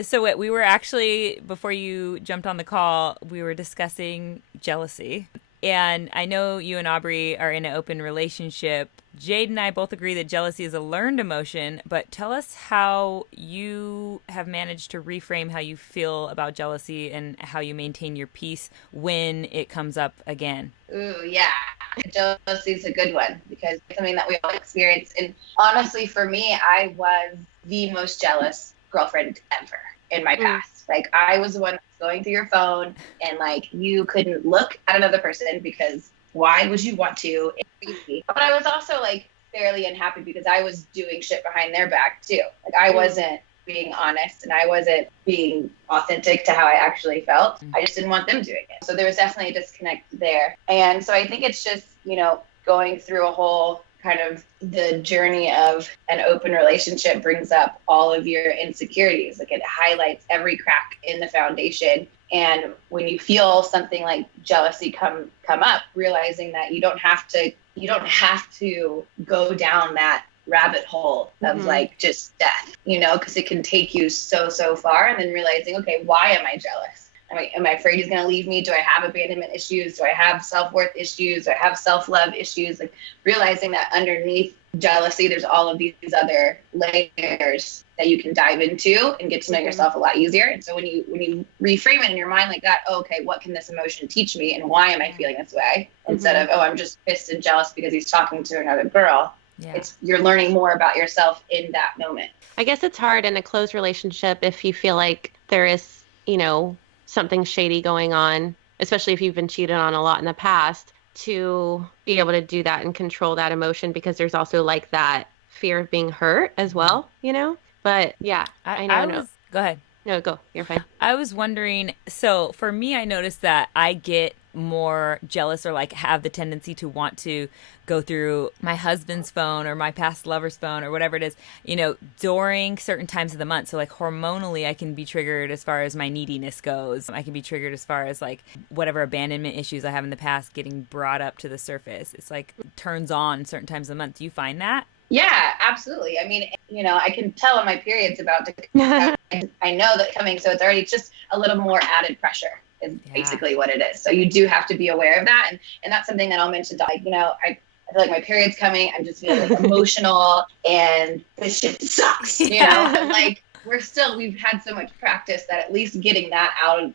So what we were actually, before you jumped on the call, we were discussing jealousy. And I know you and Aubrey are in an open relationship. Jade and I both agree that jealousy is a learned emotion, but tell us how you have managed to reframe how you feel about jealousy and how you maintain your peace when it comes up again. Ooh, yeah. Jealousy is a good one because it's something that we all experience. And honestly, for me, I was the most jealous girlfriend ever in my past. Like, I was the one going through your phone and like you couldn't look at another person because why would you want to? It's crazy. But I was also like fairly unhappy because I was doing shit behind their back too. Like, I wasn't being honest and I wasn't being authentic to how I actually felt. I just didn't want them doing it. So there was definitely a disconnect there. And so I think it's just, going through a whole kind of the journey of an open relationship brings up all of your insecurities. Like, it highlights every crack in the foundation. And when you feel something like jealousy come up, realizing that you don't have to go down that rabbit hole of like just death, because it can take you so far. And then realizing, okay, why am I jealous? Am I afraid he's going to leave me? Do I have abandonment issues? Do I have self-worth issues? Do I have self-love issues? Like, realizing that underneath jealousy, there's all of these other layers that you can dive into and get to know yourself a lot easier. And so when you reframe it in your mind like that, okay, what can this emotion teach me? And why am I feeling this way? Instead of, I'm just pissed and jealous because he's talking to another girl. Yeah. You're learning more about yourself in that moment. I guess it's hard in a close relationship if you feel like there is, something shady going on, especially if you've been cheated on a lot in the past, to be able to do that and control that emotion, because there's also like that fear of being hurt as well, But yeah, I know. Go ahead. No, go. You're fine. I was wondering, so for me, I noticed that I get more jealous or like have the tendency to want to go through my husband's phone or my past lover's phone or whatever it is, during certain times of the month. So like hormonally, I can be triggered as far as my neediness goes. I can be triggered as far as like whatever abandonment issues I have in the past getting brought up to the surface. It's like turns on certain times of the month. Do you find that? Yeah, absolutely. I mean, I can tell when my period's about to come. I know that coming, so it's just a little more added pressure is basically what it is. So you do have to be aware of that. And that's something that I'll mention to, like, I feel like my period's coming. I'm just feeling like emotional and this shit sucks, And like, we've had so much practice that at least getting that out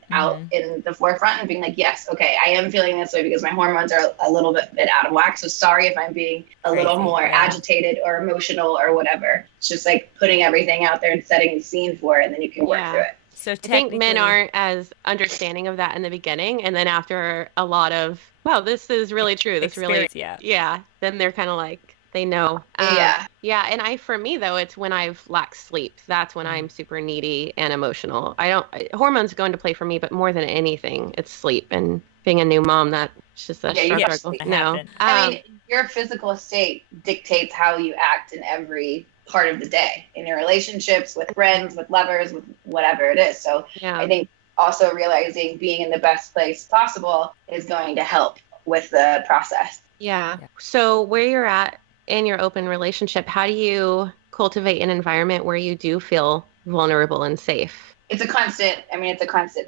in the forefront and being like, yes, okay, I am feeling this way because my hormones are a little bit out of whack. So sorry if I'm being a little more agitated or emotional or whatever. It's just like putting everything out there and setting the scene for it, and then you can work through it. So I think men aren't as understanding of that in the beginning, and then after a lot of, wow, this is really true. This really, then they're kind of like, they know. Yeah. And for me though, it's when I've lacked sleep. That's when I'm super needy and emotional. Hormones go into play for me, but more than anything, it's sleep. And being a new mom, that's just a struggle. No. I mean, your physical state dictates how you act in every part of the day, in your relationships, with friends, with lovers, with whatever it is. So I think also realizing being in the best place possible is going to help with the process. Yeah. So where you're at in your open relationship, how do you cultivate an environment where you do feel vulnerable and safe? It's a constant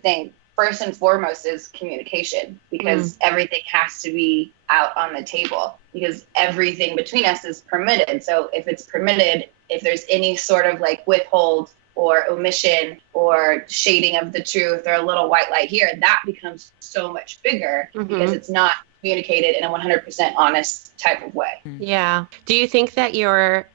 thing. First and foremost is communication, because everything has to be out on the table, because everything between us is permitted. So if it's permitted, if there's any sort of like withhold or omission or shading of the truth or a little white light here, that becomes so much bigger because it's not communicated in a 100% honest type of way. Yeah. Do you think that your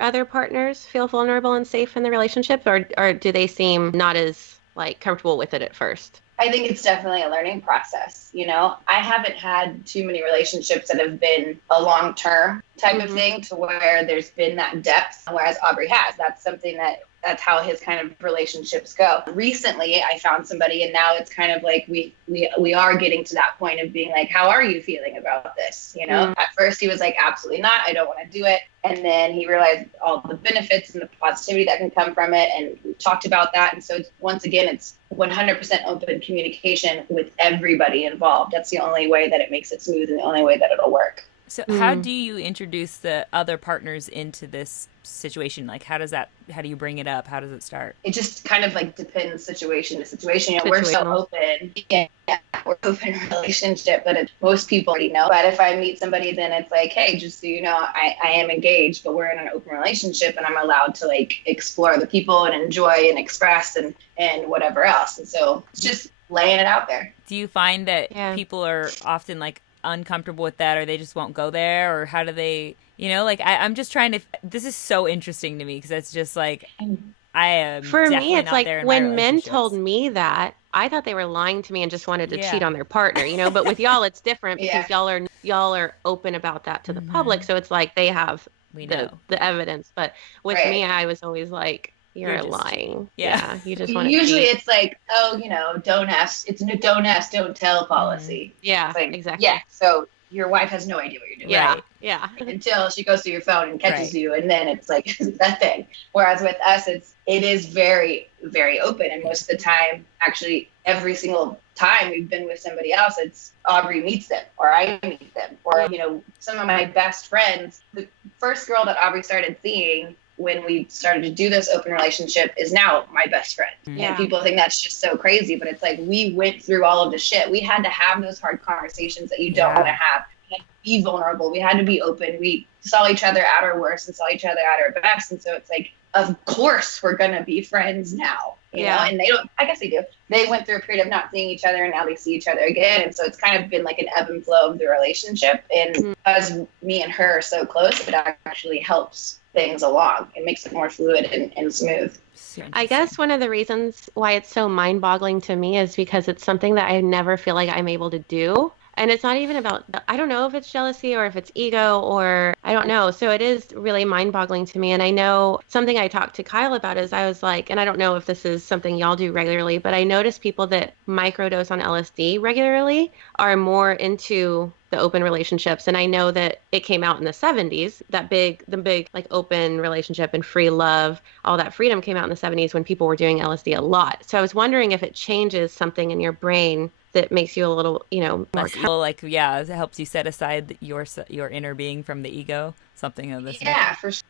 other partners feel vulnerable and safe in the relationship, or do they seem not as like comfortable with it at first? I think it's definitely a learning process. I haven't had too many relationships that have been a long-term type of thing to where there's been that depth, whereas Aubrey has. That's how his kind of relationships go. Recently, I found somebody, and now it's kind of like we are getting to that point of being like, how are you feeling about this? At first he was like, absolutely not. I don't want to do it. And then he realized all the benefits and the positivity that can come from it. And we talked about that. And so once again, it's 100% open communication with everybody involved. That's the only way that it makes it smooth and the only way that it'll work. So how do you introduce the other partners into this situation? Like, how do you bring it up? How does it start? It just kind of like depends situation to situation. You know, we're so open. Yeah, we're open relationship, but most people already know. But if I meet somebody, then it's like, hey, just so you know, I am engaged, but we're in an open relationship, and I'm allowed to like explore the people and enjoy and express and whatever else. And so it's just laying it out there. Do you find that people are often like uncomfortable with that, or they just won't go there, or how do they, you know, like I'm just trying to, this is so interesting to me because it's just like, I am for me, it's like when men told me that, I thought they were lying to me and just wanted to cheat on their partner, you know, but with y'all it's different because y'all are open about that to the public, so it's like they have the evidence, but with me I was always like, you're lying. Yeah. You just want to usually it's like, oh, you know, don't ask. It's a don't ask, don't tell policy. Yeah, like, exactly. Yeah. So your wife has no idea what you're doing. Yeah. Right? Yeah. Until she goes through your phone and catches you. And then it's like that thing. Whereas with us, it is very, very open. And most of the time, actually, every single time we've been with somebody else, it's Aubrey meets them or I meet them. Or, you know, some of my best friends, the first girl that Aubrey started seeing when we started to do this open relationship is now my best friend. Yeah. And people think that's just so crazy, but it's like we went through all of the shit. We had to have those hard conversations that you don't want to have. We had to be vulnerable. We had to be open. We saw each other at our worst and saw each other at our best. And so it's like, of course we're going to be friends now. You know, and they don't, I guess they do. They went through a period of not seeing each other and now they see each other again. And so it's kind of been like an ebb and flow of the relationship. And as me and her are so close, it actually helps things along. It makes it more fluid and smooth. I guess one of the reasons why it's so mind-boggling to me is because it's something that I never feel like I'm able to do. And it's not even about, I don't know if it's jealousy or if it's ego or I don't know. So it is really mind-boggling to me. And I know something I talked to Kyle about is I was like, and I don't know if this is something y'all do regularly, but I notice people that microdose on LSD regularly are more into the open relationships. And I know that it came out in the 70s, the big like open relationship and free love, all that freedom came out in the 70s when people were doing LSD a lot. So I was wondering if it changes something in your brain that makes you a little, you know, more like, it helps you set aside your inner being from the ego, something of this. Yeah, for sure.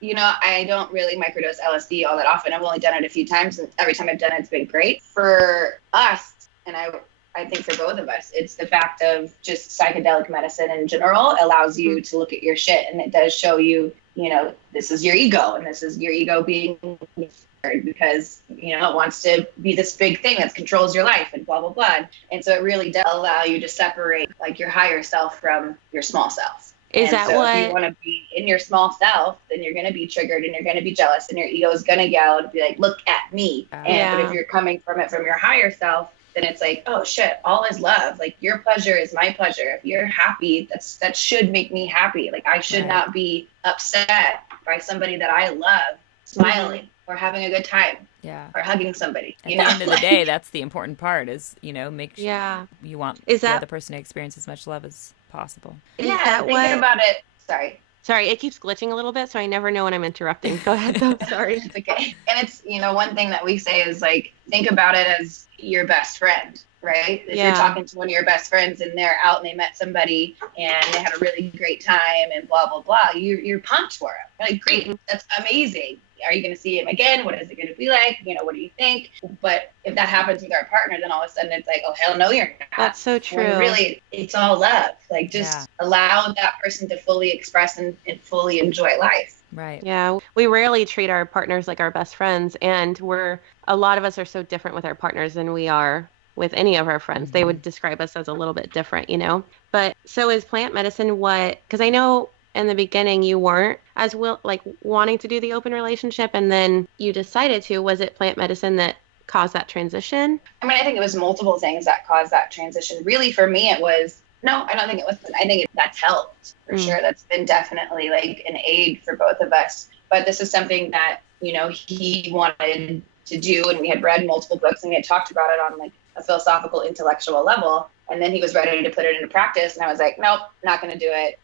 You know, I don't really microdose LSD all that often. I've only done it a few times, and every time I've done it, it's been great. For us, and I think for both of us, it's the fact of just psychedelic medicine in general allows you to look at your shit, and it does show you, you know, this is your ego, and this is your ego being because, you know, it wants to be this big thing that controls your life and blah, blah, blah. And so it really does allow you to separate like your higher self from your small self. Is that what? If you want to be in your small self, then you're going to be triggered and you're going to be jealous and your ego is going to yell and be like, look at me. But if you're coming from it from your higher self, then it's like, oh shit, all is love. Like your pleasure is my pleasure. If you're happy, that should make me happy. Like I should not be upset by somebody that I love smiling or having a good time. Or hugging somebody. At the end of the day, that's the important part is, you know, make sure you want the other person to experience as much love as possible. Thinking about it. Sorry, it keeps glitching a little bit, so I never know when I'm interrupting. Go ahead, though. Sorry. It's okay. And it's, you know, one thing that we say is like, think about it as your best friend, right? If you're talking to one of your best friends and they're out and they met somebody and they had a really great time and blah, blah, blah, you're pumped for them. You're like, great, that's amazing. Are you going to see him again? What is it going to be like? You know, what do you think? But if that happens with our partner, then all of a sudden it's like, oh, hell no, you're not. That's so true. When really, it's all love. Like, just allow that person to fully express and fully enjoy life. Right. Yeah. We rarely treat our partners like our best friends. And a lot of us are so different with our partners than we are with any of our friends. They would describe us as a little bit different, you know? But so is plant medicine because I know in the beginning you weren't as wanting to do the open relationship, and then you decided to. Was it plant medicine that caused that transition? I mean, I think it was multiple things that caused that transition. Really, for me, it was, no, I don't think it was. I think that's helped for sure. That's been definitely like an aid for both of us. But this is something that, you know, he wanted to do, and we had read multiple books and we had talked about it on like a philosophical, intellectual level. And then he was ready to put it into practice. And I was like, nope, not going to do it.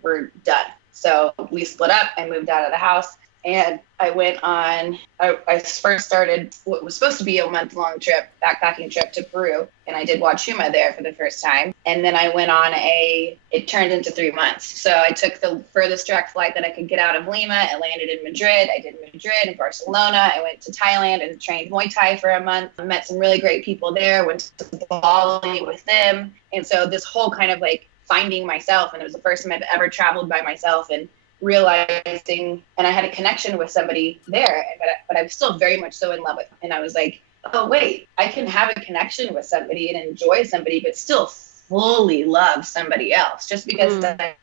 We're done. So we split up and moved out of the house. And I went on, I first started what was supposed to be a month-long trip, backpacking trip to Peru. And I did Wachuma there for the first time. And then I went on it turned into 3 months. So I took the furthest direct flight that I could get out of Lima. I landed in Madrid. I did Madrid and Barcelona. I went to Thailand and trained Muay Thai for a month. I met some really great people there, went to Bali with them. And so this whole kind of like finding myself, and it was the first time I've ever traveled by myself, and realizing, and I had a connection with somebody there, but I'm still very much so in love with them. And I was like, oh wait, I can have a connection with somebody and enjoy somebody, but still fully love somebody else, just because that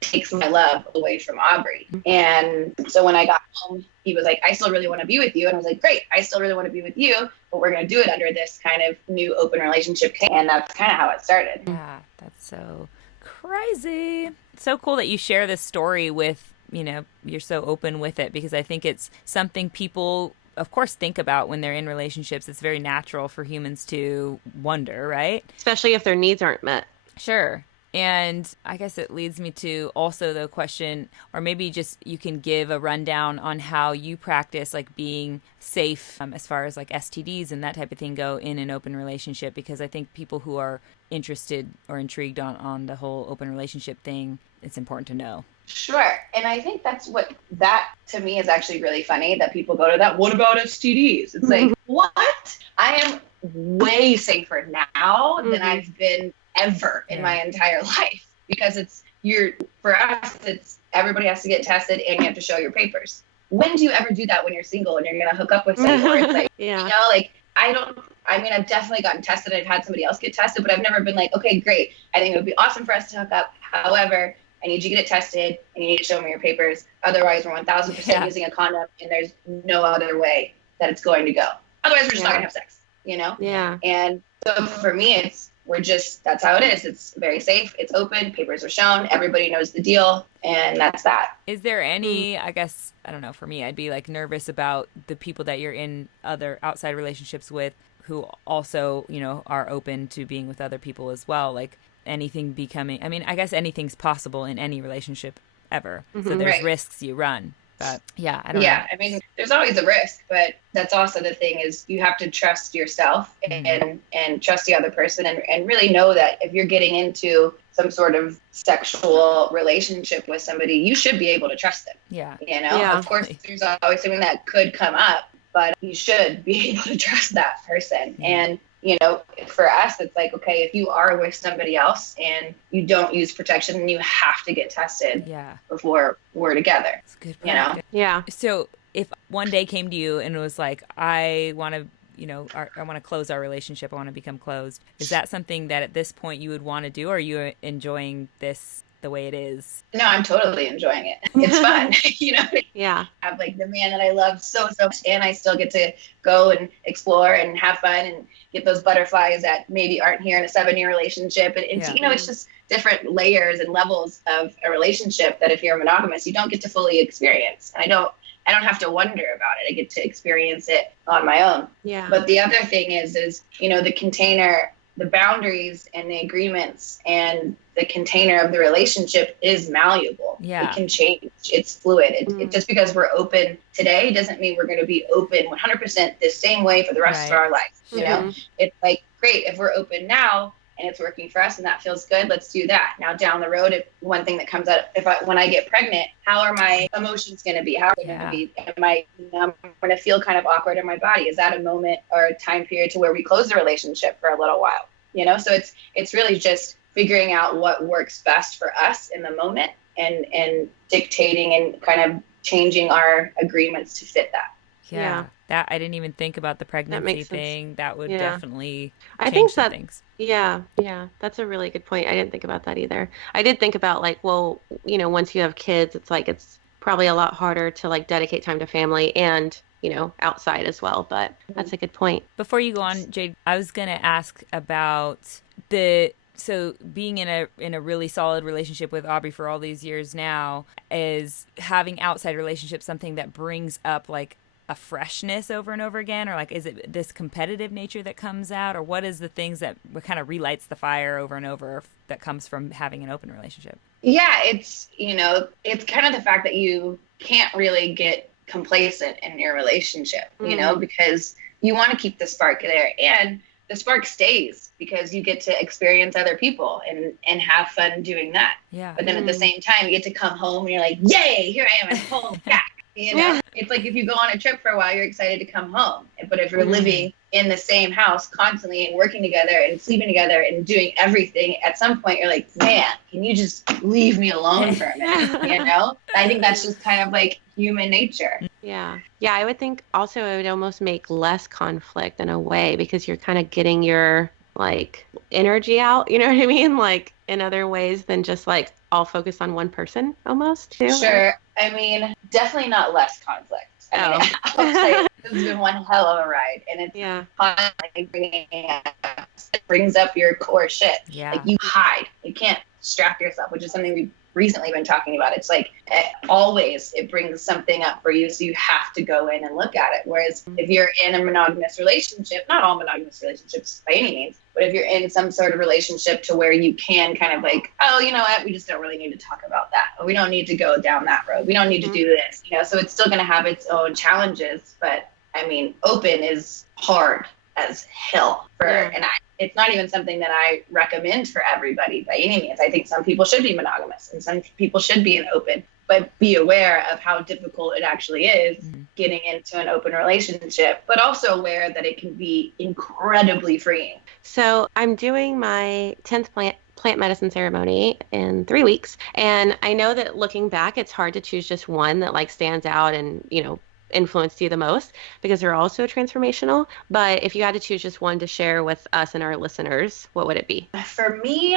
takes my love away from Aubrey. And so when I got home, he was like, I still really want to be with you. And I was like, great, I still really want to be with you, but we're going to do it under this kind of new open relationship. And that's kind of how it started. Yeah, that's so crazy. It's so cool that you share this story with, you're so open with it, because I think it's something people, of course, think about when they're in relationships. It's very natural for humans to wonder, right? Especially if their needs aren't met. Sure. And I guess it leads me to also the question, or maybe just you can give a rundown on how you practice like being safe as far as like STDs and that type of thing go in an open relationship, because I think people who are interested or intrigued on the whole open relationship thing, it's important to know. Sure. And I think that to me is actually really funny that people go to that. What about STDs? It's like, what? I am way safer now than I've been ever in my entire life, because for us, it's everybody has to get tested and you have to show your papers. When do you ever do that when you're single and you're going to hook up with someone? It's like, like I've definitely gotten tested. I've had somebody else get tested, but I've never been like, okay, great, I think it would be awesome for us to hook up. However, I need you to get it tested and you need to show me your papers. Otherwise, we're 1,000% using a condom, and there's no other way that it's going to go. Otherwise, we're just not going to have sex, Yeah. And so for me, that's how it is. It's very safe. It's open. Papers are shown. Everybody knows the deal. And that's that. Is there any, I guess, I don't know, for me, I'd be like nervous about the people that you're in other outside relationships with who also, are open to being with other people as well. Like anything becoming, I guess anything's possible in any relationship ever. So there's risks you run. But I don't know. There's always a risk, but that's also the thing is you have to trust yourself and trust the other person and really know that if you're getting into some sort of sexual relationship with somebody, you should be able to trust them. Yeah. Of course, there's always something that could come up, but you should be able to trust that person. And for us, it's like, okay, if you are with somebody else and you don't use protection, then you have to get tested before we're together. That's a good point. Yeah. So if one day came to you and it was like, I want to, I want to close our relationship, I want to become closed, is that something that at this point you would want to do, or are you enjoying this the way it is? No, I'm totally enjoying it. It's fun. Yeah. I have like the man that I love so much, and I still get to go and explore and have fun and get those butterflies that maybe aren't here in a 7-year relationship. And it's just different layers and levels of a relationship that if you're monogamous, you don't get to fully experience. And I don't have to wonder about it. I get to experience it on my own. Yeah. But the other thing is the container, the boundaries and the agreements and the container of the relationship is malleable. Yeah. It can change. It's fluid. It just because we're open today doesn't mean we're going to be open 100% the same way for the rest of our life. It's like, great, if we're open now and it's working for us and that feels good, let's do that. Now down the road, if one thing that comes up, when I get pregnant, how are my emotions going to be? How are they going to be? Am I going to feel kind of awkward in my body? Is that a moment or a time period to where we close the relationship for a little while? So it's really just figuring out what works best for us in the moment and dictating and kind of changing our agreements to fit that. Yeah. That I didn't even think about the pregnancy thing. That would definitely change things. Yeah. That's a really good point. I didn't think about that either. I did think about like, well, once you have kids, it's like it's probably a lot harder to like dedicate time to family and outside as well. But that's a good point. Before you go on, Jade, I was going to ask about so being in a really solid relationship with Aubrey for all these years now, is having outside relationships something that brings up like a freshness over and over again? Or like, is it this competitive nature that comes out? Or what is the things that kind of relights the fire over and over that comes from having an open relationship? Yeah, it's, it's kind of the fact that you can't really get complacent in your relationship, because you want to keep the spark there, and the spark stays because you get to experience other people and have fun doing that. Yeah. But then at the same time, you get to come home and you're like, yay, here I am at home back. It's like if you go on a trip for a while, you're excited to come home. But if you're living in the same house constantly and working together and sleeping together and doing everything, at some point you're like, man, can you just leave me alone for a minute? I think that's just kind of like human nature. Yeah. Yeah. I would think also it would almost make less conflict in a way, because you're kind of getting your like energy out, you know what I mean? Like in other ways than just like all focused on one person almost too. Sure. I mean, definitely not less conflict. I mean, I'll say this has been one hell of a ride, and it's constantly brings up your core shit. Yeah. Like you hide, you can't distract yourself, which is something we've recently been talking about. It's like always it brings something up for you, so you have to go in and look at it. Whereas if you're in a monogamous relationship, not all monogamous relationships by any means, but if you're in some sort of relationship to where you can kind of like, oh, you know what, we just don't really need to talk about that, or we don't need to go down that road, we don't need to do this, so it's still going to have its own challenges. But I mean, open is hard as hell and it's not even something that I recommend for everybody by any means. I think some people should be monogamous and some people should be an open, but be aware of how difficult it actually is getting into an open relationship, but also aware that it can be incredibly freeing. So I'm doing my 10th plant medicine ceremony in 3 weeks. And I know that looking back, it's hard to choose just one that like stands out and, influenced you the most, because they're all so transformational. But if you had to choose just one to share with us and our listeners, what would it be? For me,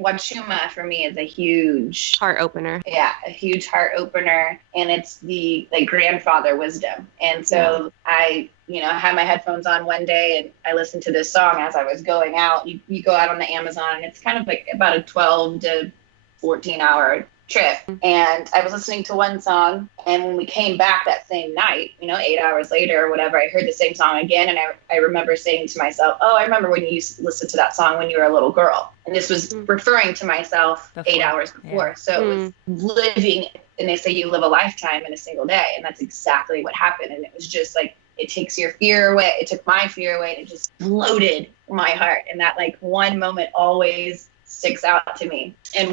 Wachuma for me is a huge heart opener. Yeah, a huge heart opener. And it's the grandfather wisdom. And so I had my headphones on one day and I listened to this song as I was going out. You go out on the Amazon and it's kind of like about a 12 to 14 hour trip, and I was listening to one song, and when we came back that same night, 8 hours later or whatever, I heard the same song again, and I remember saying to myself, oh, I remember when you used to listen to that song when you were a little girl. And this was referring to myself before. 8 hours before. Yeah. So it was living, and they say you live a lifetime in a single day, and that's exactly what happened. And it was just like, it takes your fear away. It took my fear away, and it just floated my heart. And that one moment always sticks out to me. And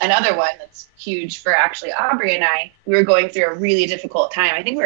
another one that's huge for actually Aubrey and I, we were going through a really difficult time. I think we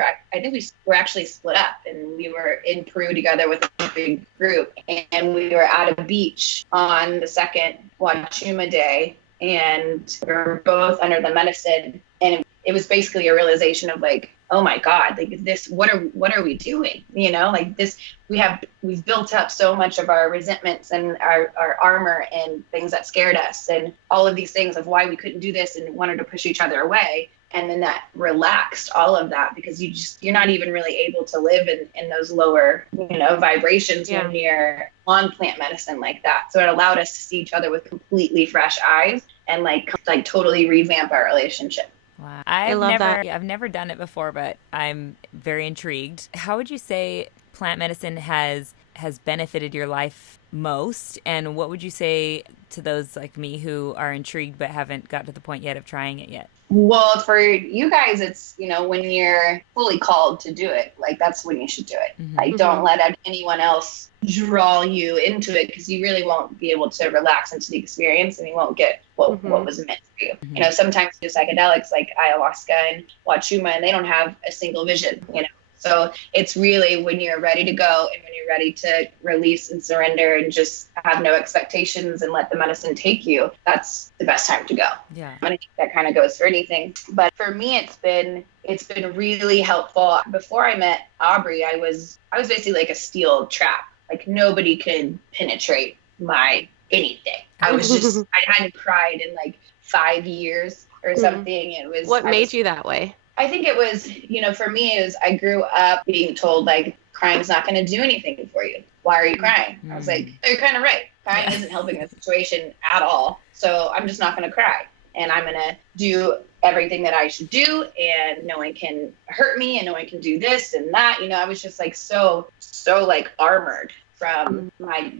were actually split up, and we were in Peru together with a big group, and we were at a beach on the second Wachuma day, and we were both under the medicine, and it was basically a realization of like, oh my God, like this, what are we doing? Like this, we've built up so much of our resentments and our armor and things that scared us and all of these things of why we couldn't do this and wanted to push each other away. And then that relaxed all of that, because you're not even really able to live in those lower, vibrations when you're on plant medicine like that. So it allowed us to see each other with completely fresh eyes and like totally revamp our relationship. Wow. I've never done it before, but I'm very intrigued. How would you say plant medicine has benefited your life most? And what would you say to those like me who are intrigued but haven't got to the point yet of trying it yet? Well, for you guys, it's, when you're fully called to do it, like that's when you should do it. Like don't let anyone else draw you into it, because you really won't be able to relax into the experience, and you won't get what was meant for you. Sometimes do psychedelics like ayahuasca and Wachuma, and they don't have a single vision, So it's really when you're ready to go and when you're ready to release and surrender and just have no expectations and let the medicine take you, that's the best time to go. Yeah. And I think that kind of goes for anything. But for me, it's been really helpful. Before I met Aubrey, I was basically like a steel trap. Like nobody could penetrate my anything. I was just, I hadn't cried in like 5 years or something. It was. What made you that way? I think it was, for me, I grew up being told, like, crying's not going to do anything for you. Why are you crying? I was like, oh, you're kind of right. Crying isn't helping the situation at all. So I'm just not going to cry. And I'm going to do everything that I should do, and no one can hurt me, and no one can do this and that. I was just like so like armored from my,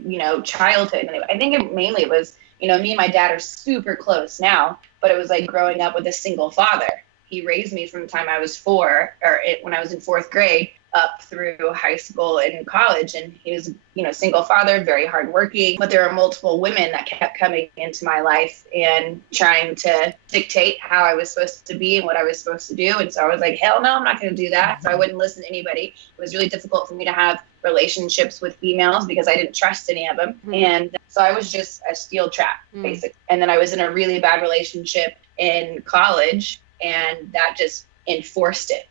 childhood. And I think mainly it was, me and my dad are super close now, but it was like growing up with a single father. He raised me from the time I was 4, when I was in 4th grade, up through high school and college. And he was, single father, very hardworking. But there were multiple women that kept coming into my life and trying to dictate how I was supposed to be and what I was supposed to do. And so I was like, hell no, I'm not going to do that. So I wouldn't listen to anybody. It was really difficult for me to have relationships with females because I didn't trust any of them. And so I was just a steel trap, basically. And then I was in a really bad relationship in college, and that just enforced it.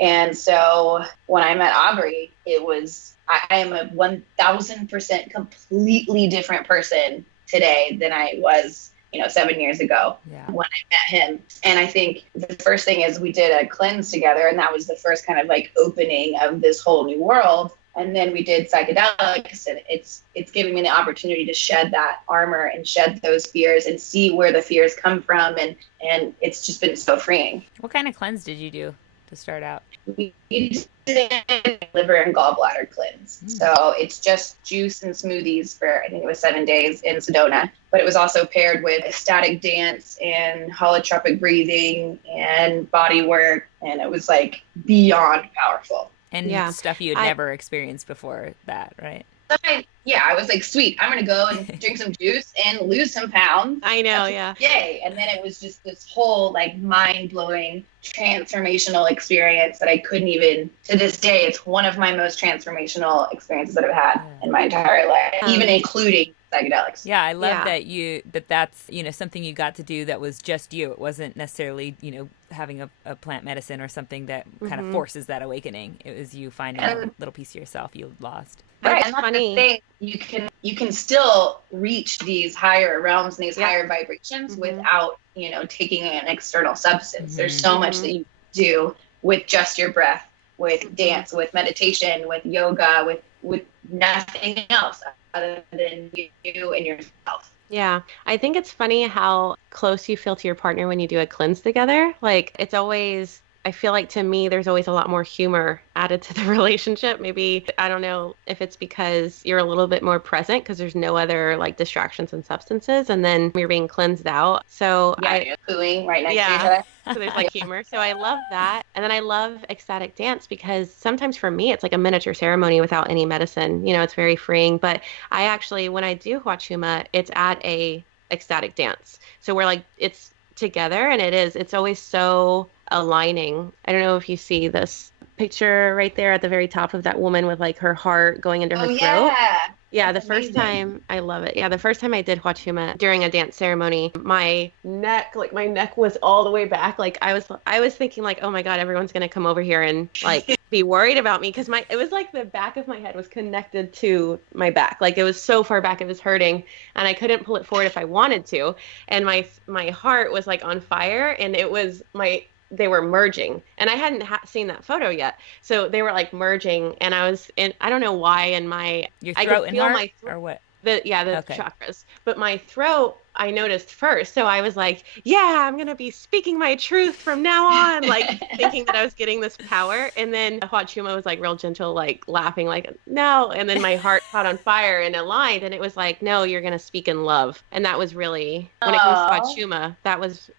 And so when I met Aubrey, it was, I am a 1000% completely different person today than I was, 7 years ago when I met him. And I think the first thing is we did a cleanse together, and that was the first kind of like opening of this whole new world. And then we did psychedelics, and it's giving me the opportunity to shed that armor and shed those fears and see where the fears come from. And it's just been so freeing. What kind of cleanse did you do to start out? We did liver and gallbladder cleanse. So it's just juice and smoothies for, I think it was 7 days in Sedona. But it was also paired with ecstatic dance and holotropic breathing and body work. And it was like beyond powerful. And stuff you had never experienced before that, right? I was like, sweet, I'm going to go and drink some juice and lose some pounds. I know, Yay. And then it was just this whole like mind-blowing transformational experience that I couldn't even, to this day, it's one of my most transformational experiences that I've had in my entire life, even including psychedelics. Yeah, I love that that's, something you got to do that was just you. It wasn't necessarily, having a plant medicine or something that kind of forces that awakening. It was you finding a little piece of yourself you lost. Right, and that's the thing. You can still reach these higher realms and these higher vibrations without, taking an external substance. There's so much that you do with just your breath, with dance, with meditation, with yoga, with nothing else other than you and yourself. Yeah. I think it's funny how close you feel to your partner when you do a cleanse together. Like, it's always, I feel like to me, there's always a lot more humor added to the relationship. Maybe, I don't know if it's because you're a little bit more present because there's no other like distractions and substances, and then you're being cleansed out. So you're cooing right next to each other. So there's like humor. So I love that. And then I love ecstatic dance because sometimes for me, it's like a miniature ceremony without any medicine. It's very freeing. But I actually, when I do Huachuma, it's at a ecstatic dance. So we're like, it's together, and it's always so aligning. I don't know if you see this picture right there at the very top of that woman with like her heart going into her throat. Yeah, the first time, I love it. Yeah, the first time I did Huachuma during a dance ceremony, my neck was all the way back. Like I was thinking like, oh my God, everyone's going to come over here and like be worried about me because it was like the back of my head was connected to my back. Like it was so far back, it was hurting and I couldn't pull it forward if I wanted to. And my heart was like on fire, and they were merging, and I hadn't seen that photo yet. So they were like merging, and I don't know why your throat and heart or what? The chakras, but my throat I noticed first. So I was like, yeah, I'm going to be speaking my truth from now on, like thinking that I was getting this power. And then Huachuma was like real gentle, like laughing, like, no. And then my heart caught on fire and aligned. And it was like, no, you're going to speak in love. And that was really, when it comes to Huachuma,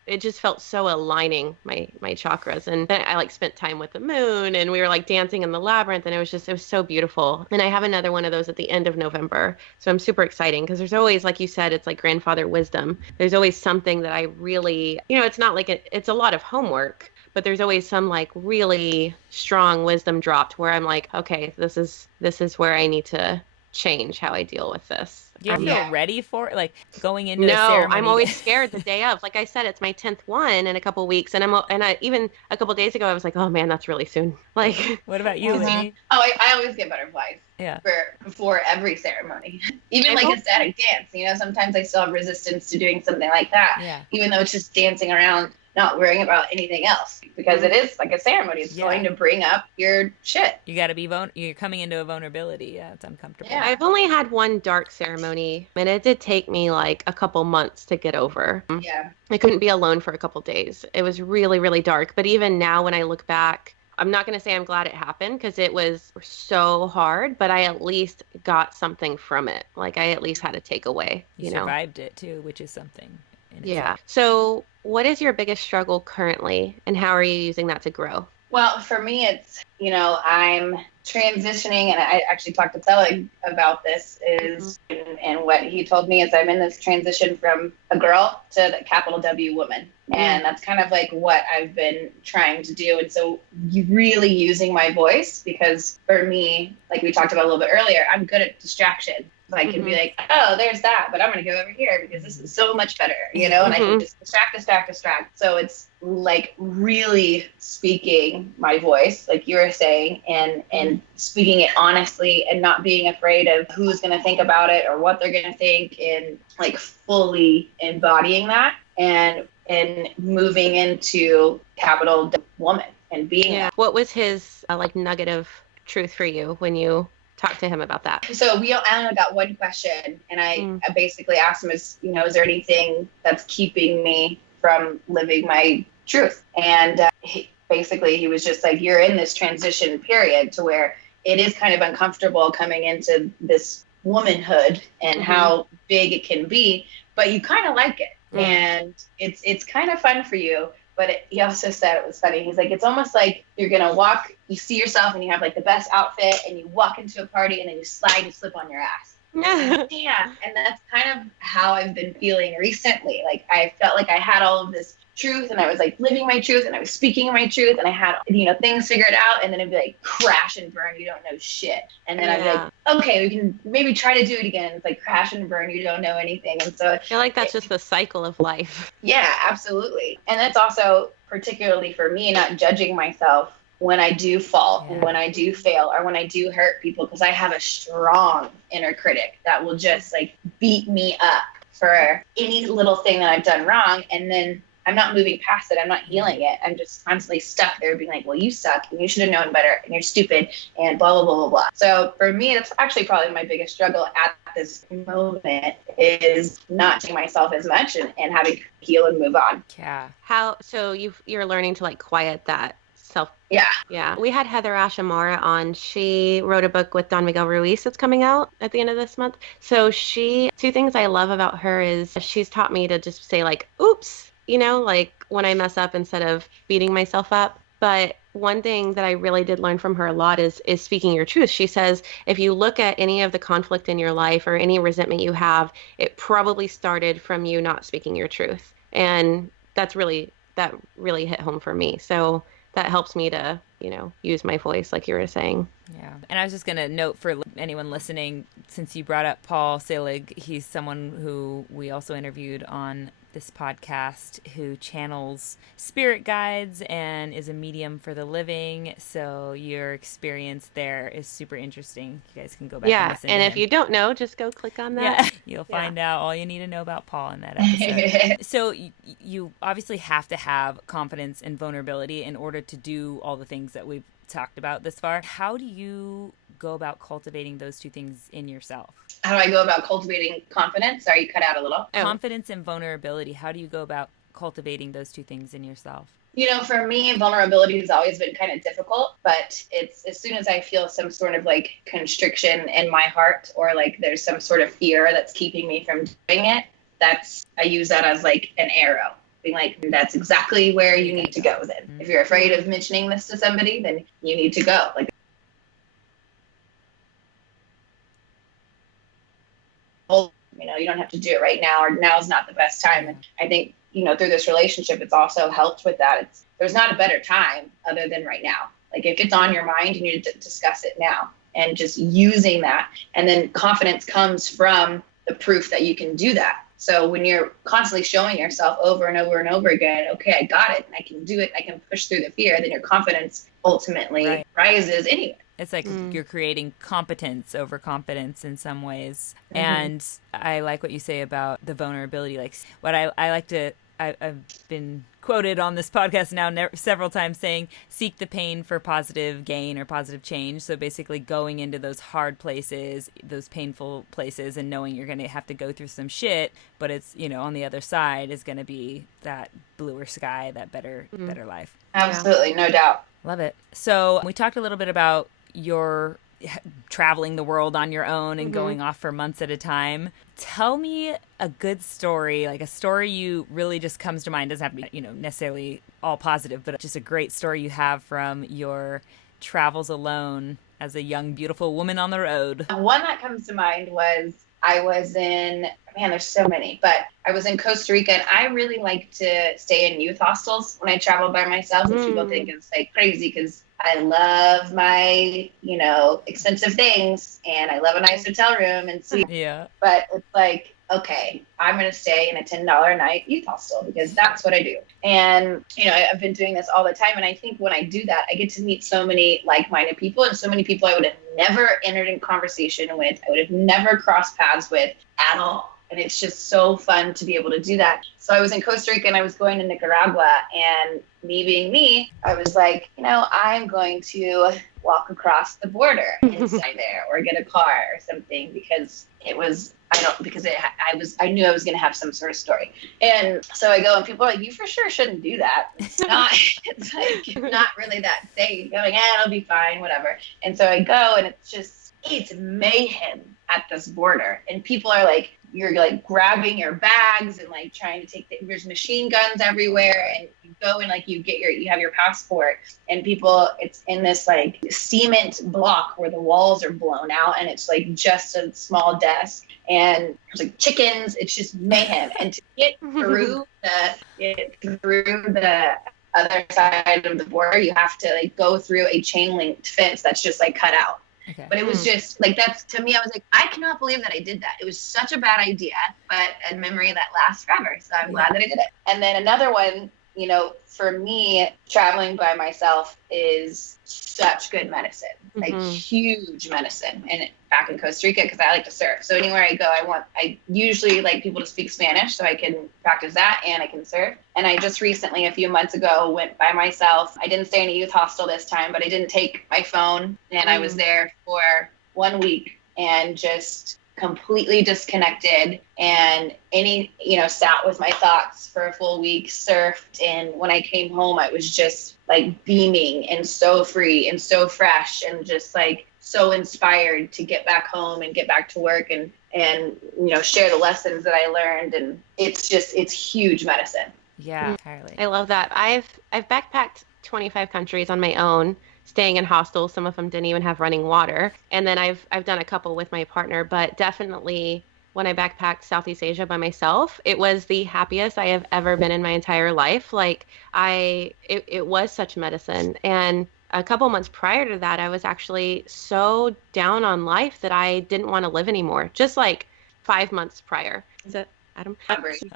it just felt so aligning my chakras. And then I like spent time with the moon, and we were like dancing in the labyrinth, and it was so beautiful. And I have another one of those at the end of November. So I'm super excited because there's always, like you said, it's like grandfather wisdom. There's always something that I really, it's not like it's a lot of homework, but there's always some like really strong wisdom dropped where I'm like, okay, this is where I need to change how I deal with this. Do you feel ready for it? Like going into a ceremony? No, I'm always scared the day of. Like I said, it's my 10th one in a couple weeks, and I even a couple days ago I was like, oh man, that's really soon. Like, what about you, Whitney? Oh, I always get butterflies. Yeah. Before every ceremony, even like ecstatic dance. Sometimes I still have resistance to doing something like that. Yeah. Even though it's just dancing around not worrying about anything else, because it is like a ceremony. It's going to bring up your shit. You got to be you're coming into a vulnerability. Yeah, it's uncomfortable. Yeah. I've only had one dark ceremony, and it did take me like a couple months to get over. Yeah. I couldn't be alone for a couple days. It was really, really dark. But even now when I look back, I'm not going to say I'm glad it happened because it was so hard, but I at least got something from it. Like I at least had a takeaway. You survived it too, which is something. Yeah. So what is your biggest struggle currently, and how are you using that to grow? Well, for me, it's, I'm transitioning, and I actually talked to Selig about this, and what he told me is I'm in this transition from a girl to the capital W woman. And that's kind of like what I've been trying to do. And so really using my voice, because for me, like we talked about a little bit earlier, I'm good at distraction. So I can be like, oh, there's that, but I'm going to go over here because this is so much better, and I can just distract. So it's like really speaking my voice, like you were saying, and speaking it honestly and not being afraid of who's going to think about it or what they're going to think, and like fully embodying that and moving into capital woman and being that. What was his like nugget of truth for you when you talk to him about that? So I only got one question, and I basically asked him, is there anything that's keeping me from living my truth? And he was just like, you're in this transition period to where it is kind of uncomfortable coming into this womanhood and how big it can be, but you kind of like it. And it's kind of fun for you. But he also said, it was funny, he's like, it's almost like you're going to walk, you see yourself and you have like the best outfit, and you walk into a party and then you slide and slip on your ass. Yeah. And that's kind of how I've been feeling recently. Like I felt like I had all of this truth, and I was like living my truth, and I was speaking my truth, and I had, things figured out, and then it'd be like crash and burn, you don't know shit. And then I'd be like, okay, we can maybe try to do it again. It's like crash and burn, you don't know anything. And so I feel like that's just the cycle of life. Yeah, absolutely. And that's also particularly for me, not judging myself when I do fall, and when I do fail, or when I do hurt people, because I have a strong inner critic that will just like beat me up for any little thing that I've done wrong. And then I'm not moving past it. I'm not healing it. I'm just constantly stuck there being like, well, you suck, and you should have known better, and you're stupid, and blah, blah, blah, blah, blah. So for me, that's actually probably my biggest struggle at this moment, is not taking myself as much and having to heal and move on. Yeah. So you're learning to like quiet that self. Yeah. We had Heather Ashamara on. She wrote a book with Don Miguel Ruiz that's coming out at the end of this month. So two things I love about her is she's taught me to just say like, oops, like when I mess up instead of beating myself up. But one thing that I really did learn from her a lot is speaking your truth. She says, if you look at any of the conflict in your life or any resentment you have, it probably started from you not speaking your truth. And that really hit home for me. So that helps me to, use my voice, like you were saying. Yeah. And I was just going to note for anyone listening, since you brought up Paul Selig, he's someone who we also interviewed on this podcast, who channels spirit guides and is a medium for the living. So your experience there is super interesting. You guys can go back and listen. And to if you don't know, just go click on that. Yeah, you'll find out all you need to know about Paul in that episode. So you obviously have to have confidence and vulnerability in order to do all the things that we've talked about this far. How do you go about cultivating those two things in yourself? How do I go about cultivating confidence? Sorry, you cut out a little. Confidence and vulnerability. How do you go about cultivating those two things in yourself? For me, vulnerability has always been kind of difficult, but it's as soon as I feel some sort of like constriction in my heart, or like there's some sort of fear that's keeping me from doing it, I use that as like an arrow. Being like, that's exactly where you need to go then. Mm-hmm. If you're afraid of mentioning this to somebody, then you need to go. Like, you don't have to do it right now, or now's not the best time. And I think, through this relationship, it's also helped with that. There's not a better time other than right now. Like if it's on your mind, you need to discuss it now, and just using that. And then confidence comes from the proof that you can do that. So when you're constantly showing yourself over and over and over again, okay, I got it, and I can do it, I can push through the fear, then your confidence ultimately rises anyway. It's like you're creating competence over confidence in some ways. Mm-hmm. And I like what you say about the vulnerability. Like what I like to I've been quoted on this podcast now several times saying, seek the pain for positive gain or positive change. So basically going into those hard places, those painful places, and knowing you're going to have to go through some shit, but it's, you know, on the other side is going to be that bluer sky, that better life. Absolutely. No doubt. Love it. So we talked a little bit about your traveling the world on your own and going off for months at a time. Tell me a good story, like a story you really just comes to mind. Doesn't have to be, you know, necessarily all positive, but just a great story you have from your travels alone as a young, beautiful woman on the road. One that comes to mind was I was in, man, there's so many, but I was in Costa Rica, and I really like to stay in youth hostels when I travel by myself, which people think is like crazy because I love my, you know, expensive things, and I love a nice hotel room and see. Yeah. But it's like, okay, I'm going to stay in a $10 a night youth hostel because that's what I do. And, you know, I've been doing this all the time. And I think when I do that, I get to meet so many like-minded people, and so many people I would have never entered in conversation with, I would have never crossed paths with at all. And it's just so fun to be able to do that. So I was in Costa Rica, and I was going to Nicaragua, and me being me, I was like, you know, I'm going to walk across the border and stay there or get a car or something because it was, I knew I was going to have some sort of story. And so I go, and people are like, you for sure shouldn't do that. It's like not really that safe. You're like, it'll be fine, whatever. And so I go, and it's mayhem at this border. And people are like, you're like grabbing your bags and like trying to there's machine guns everywhere, and you go and like you have your passport, and people, it's in this like cement block where the walls are blown out, and it's like just a small desk, and there's like chickens. It's just mayhem. And to get through the other side of the border, you have to like go through a chain linked fence that's just like cut out. Okay. But it was just like, that's, to me, I was like, I cannot believe that I did that. It was such a bad idea, but a memory that lasts forever. So I'm glad that I did it. And then another one, you know, for me, traveling by myself is such good medicine, like huge medicine. And back in Costa Rica, because I like to surf. So anywhere I go, I usually like people to speak Spanish so I can practice that and I can surf. And I just recently, a few months ago, went by myself. I didn't stay in a youth hostel this time, but I didn't take my phone. And I was there for 1 week and just completely disconnected, and sat with my thoughts for a full week, surfed, and when I came home I was just like beaming and so free and so fresh and just like so inspired to get back home and get back to work and share the lessons that I learned. And it's huge medicine. Yeah, entirely. I love that. I've backpacked 25 countries on my own, staying in hostels. Some of them didn't even have running water. And then I've done a couple with my partner, but definitely when I backpacked Southeast Asia by myself, it was the happiest I have ever been in my entire life. Like it was such medicine. And a couple months prior to that, I was actually so down on life that I didn't want to live anymore. Just like 5 months prior. Is it Adam?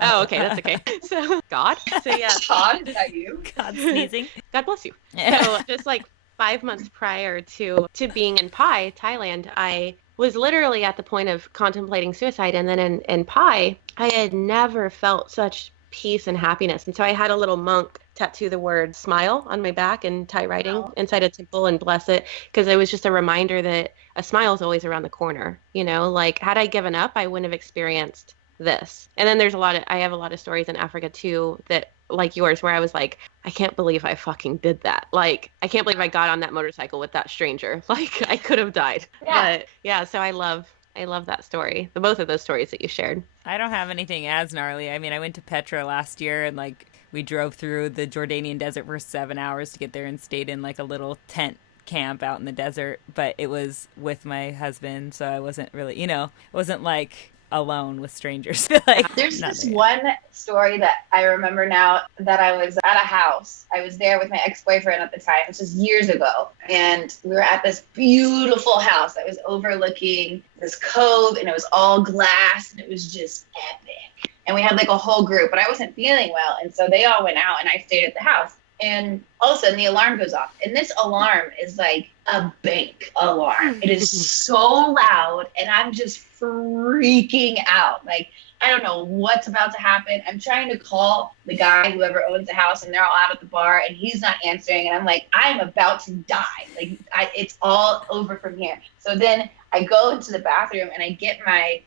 Oh, okay. That's okay. So God. So yeah. God, is that you? God sneezing. God bless you. So just like 5 months prior to being in Pai, Thailand, I was literally at the point of contemplating suicide. And then in Pai, I had never felt such peace and happiness. And so I had a little monk tattoo the word smile on my back in Thai writing inside a temple and bless it, because it was just a reminder that a smile is always around the corner. You know, like had I given up, I wouldn't have experienced this. And then I have a lot of stories in Africa too, that like yours, where I was like, I can't believe I fucking did that. Like, I can't believe I got on that motorcycle with that stranger. Like, I could have died. Yeah. But yeah, so I love that story. Both of those stories that you shared. I don't have anything as gnarly. I mean, I went to Petra last year, and like we drove through the Jordanian desert for 7 hours to get there and stayed in like a little tent camp out in the desert. But it was with my husband, so I wasn't really, it wasn't like alone with strangers. Like, there's this one story that I remember now, that I was at a house. I was there with my ex-boyfriend at the time. This was years ago. And we were at this beautiful house that was overlooking this cove, and it was all glass, and it was just epic. And we had like a whole group, but I wasn't feeling well. And so they all went out and I stayed at the house. And all of a sudden the alarm goes off. And this alarm is like a bank alarm. It is so loud, and I'm just freaking out. Like, I don't know what's about to happen. I'm trying to call the guy, whoever owns the house, and they're all out at the bar, and he's not answering. And I'm like, I'm about to die. Like, it's all over from here. So then I go into the bathroom and I get my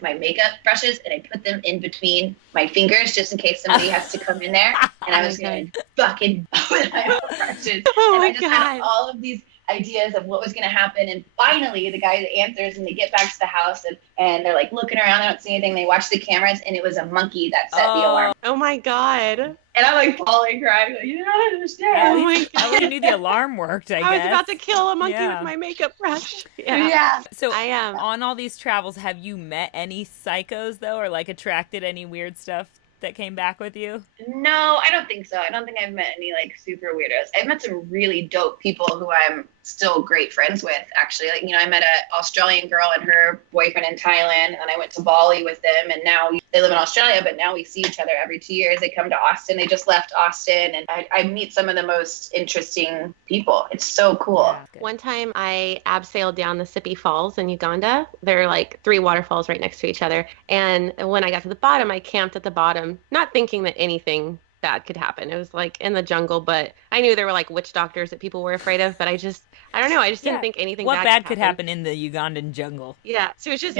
my makeup brushes and I put them in between my fingers just in case somebody has to come in there. And I was going fucking with my brushes. Oh and my I just had all of these ideas of what was going to happen. And finally the guy answers and they get back to the house and they're like looking around. They don't see anything. They watch the cameras and it was a monkey that set the alarm. Oh my God. And I'm like falling, crying. Like, you don't understand. Oh my God. I already knew the alarm worked, I guess. I was about to kill a monkey with my makeup brush. Yeah. So I am. On all these travels, have you met any psychos though, or like attracted any weird stuff that came back with you? No, I don't think so. I don't think I've met any like super weirdos. I've met some really dope people who I'm still great friends with, actually. Like, I met an Australian girl and her boyfriend in Thailand, and I went to Bali with them, and now they live in Australia, but now we see each other every 2 years. They come to Austin. They just left Austin, and I meet some of the most interesting people. It's so cool. Yeah, one time I abseiled down the Sippy Falls in Uganda. There are like 3 waterfalls right next to each other. And when I got to the bottom, I camped at the bottom, not thinking that anything bad could happen. It was like in the jungle, but I knew there were like witch doctors that people were afraid of, but I don't know. I just didn't think anything bad could happen in the Ugandan jungle. Yeah. So it was just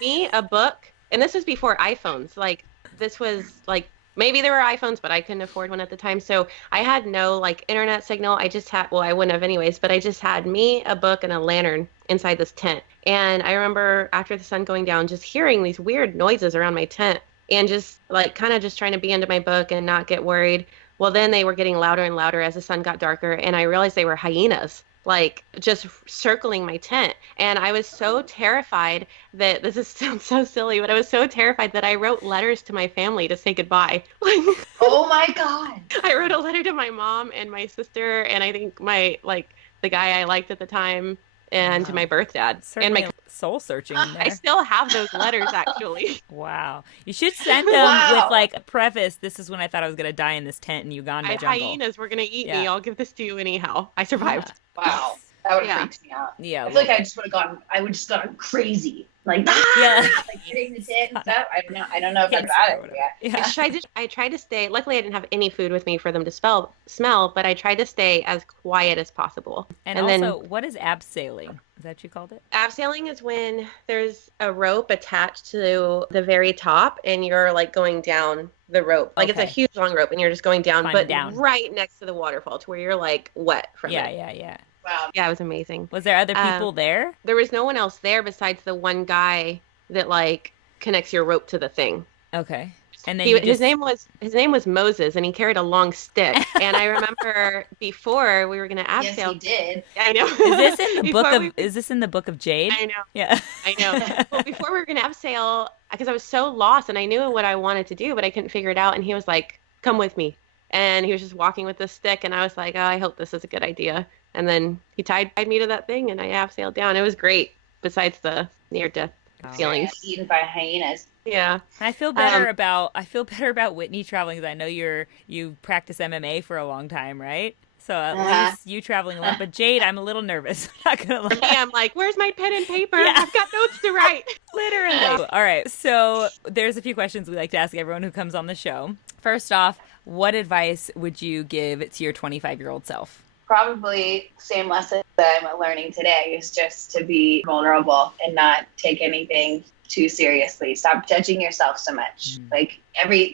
me, a book. And this was before iPhones. Like, this was like, maybe there were iPhones, but I couldn't afford one at the time. So I had no like internet signal. I just had, well, I wouldn't have anyways, but I just had me, a book, and a lantern inside this tent. And I remember after the sun going down, just hearing these weird noises around my tent and just like kind of just trying to be into my book and not get worried. Well, then they were getting louder and louder as the sun got darker. And I realized they were hyenas, like just circling my tent. And I was so terrified that sounds so silly, but I was so terrified that I wrote letters to my family to say goodbye. Oh my God. I wrote a letter to my mom and my sister, and I think the guy I liked at the time, and to my birth dad. Certainly and my soul searching there. I still have those letters, actually. Wow. You should send them with like a preface. This is when I thought I was going to die in this tent in Uganda jungle. Hyenas were going to eat me. I'll give this to you anyhow. I survived. Wow. That would have freaked me out. Yeah. I feel like I would just gone crazy. Like, like hitting the tent and stuff. I don't know if that's bad. Yeah. I tried to stay, luckily I didn't have any food with me for them to smell, but I tried to stay as quiet as possible. And also, then, what is abseiling? Is that what you called it? Abseiling is when there's a rope attached to the very top and you're like going down the rope. Like it's a huge long rope and you're just going down, right next to the waterfall to where you're like wet from it. Yeah. Wow. Yeah, it was amazing. Was there other people there? There was no one else there besides the one guy that like connects your rope to the thing. Okay. And then his name was Moses, and he carried a long stick. And I remember before we were going to abseil. Yes, he did. I know. Is this in the book of Jade? I know. Yeah. I know. Well, before we were going to abseil, because I was so lost and I knew what I wanted to do, but I couldn't figure it out. And he was like, "Come with me." And he was just walking with the stick, and I was like, "Oh, I hope this is a good idea." And then he tied me to that thing, and I abseiled down. It was great, besides the near-death feelings. Eaten by hyenas. Yeah. I feel better about Whitney traveling, because I know you practice MMA for a long time, right? So at least you traveling a lot. But Jade, I'm a little nervous. I'm not gonna lie. For me, I'm like, where's my pen and paper? Yeah. I've got notes to write. Literally. All right. So there's a few questions we like to ask everyone who comes on the show. First off, what advice would you give to your 25-year-old self? Probably same lesson that I'm learning today is just to be vulnerable and not take anything too seriously. Stop judging yourself so much. Like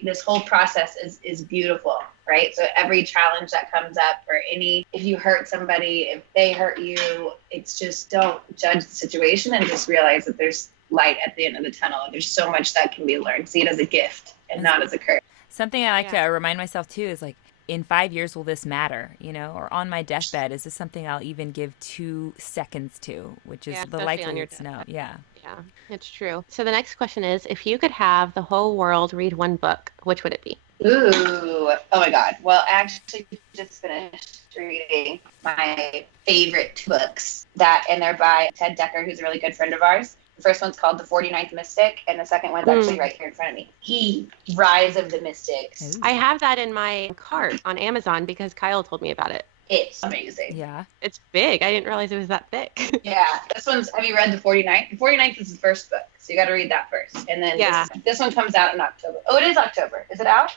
this whole process is beautiful, right? So every challenge that comes up, or if you hurt somebody, if they hurt you, it's just don't judge the situation and just realize that there's light at the end of the tunnel. There's so much that can be learned. See it as a gift and not as a curse. Something I like to remind myself too is like, in 5 years, will this matter? Or on my deathbed, is this something I'll even give 2 seconds to? Which is the likely it's no. Yeah. Yeah, it's true. So the next question is, if you could have the whole world read one book, which would it be? Ooh, oh my God. Well, I actually just finished reading my favorite 2 books, and they're by Ted Decker, who's a really good friend of ours. The first one's called The 49th Mystic, and the second one's actually right here in front of me. Rise of the Mystics. I have that in my cart on Amazon because Kyle told me about it. It's amazing. Yeah. It's big. I didn't realize it was that thick. Yeah. Have you read The 49th? The 49th is his first book, so you got to read that first. And then this one comes out in October. Oh, it is October. Is it out?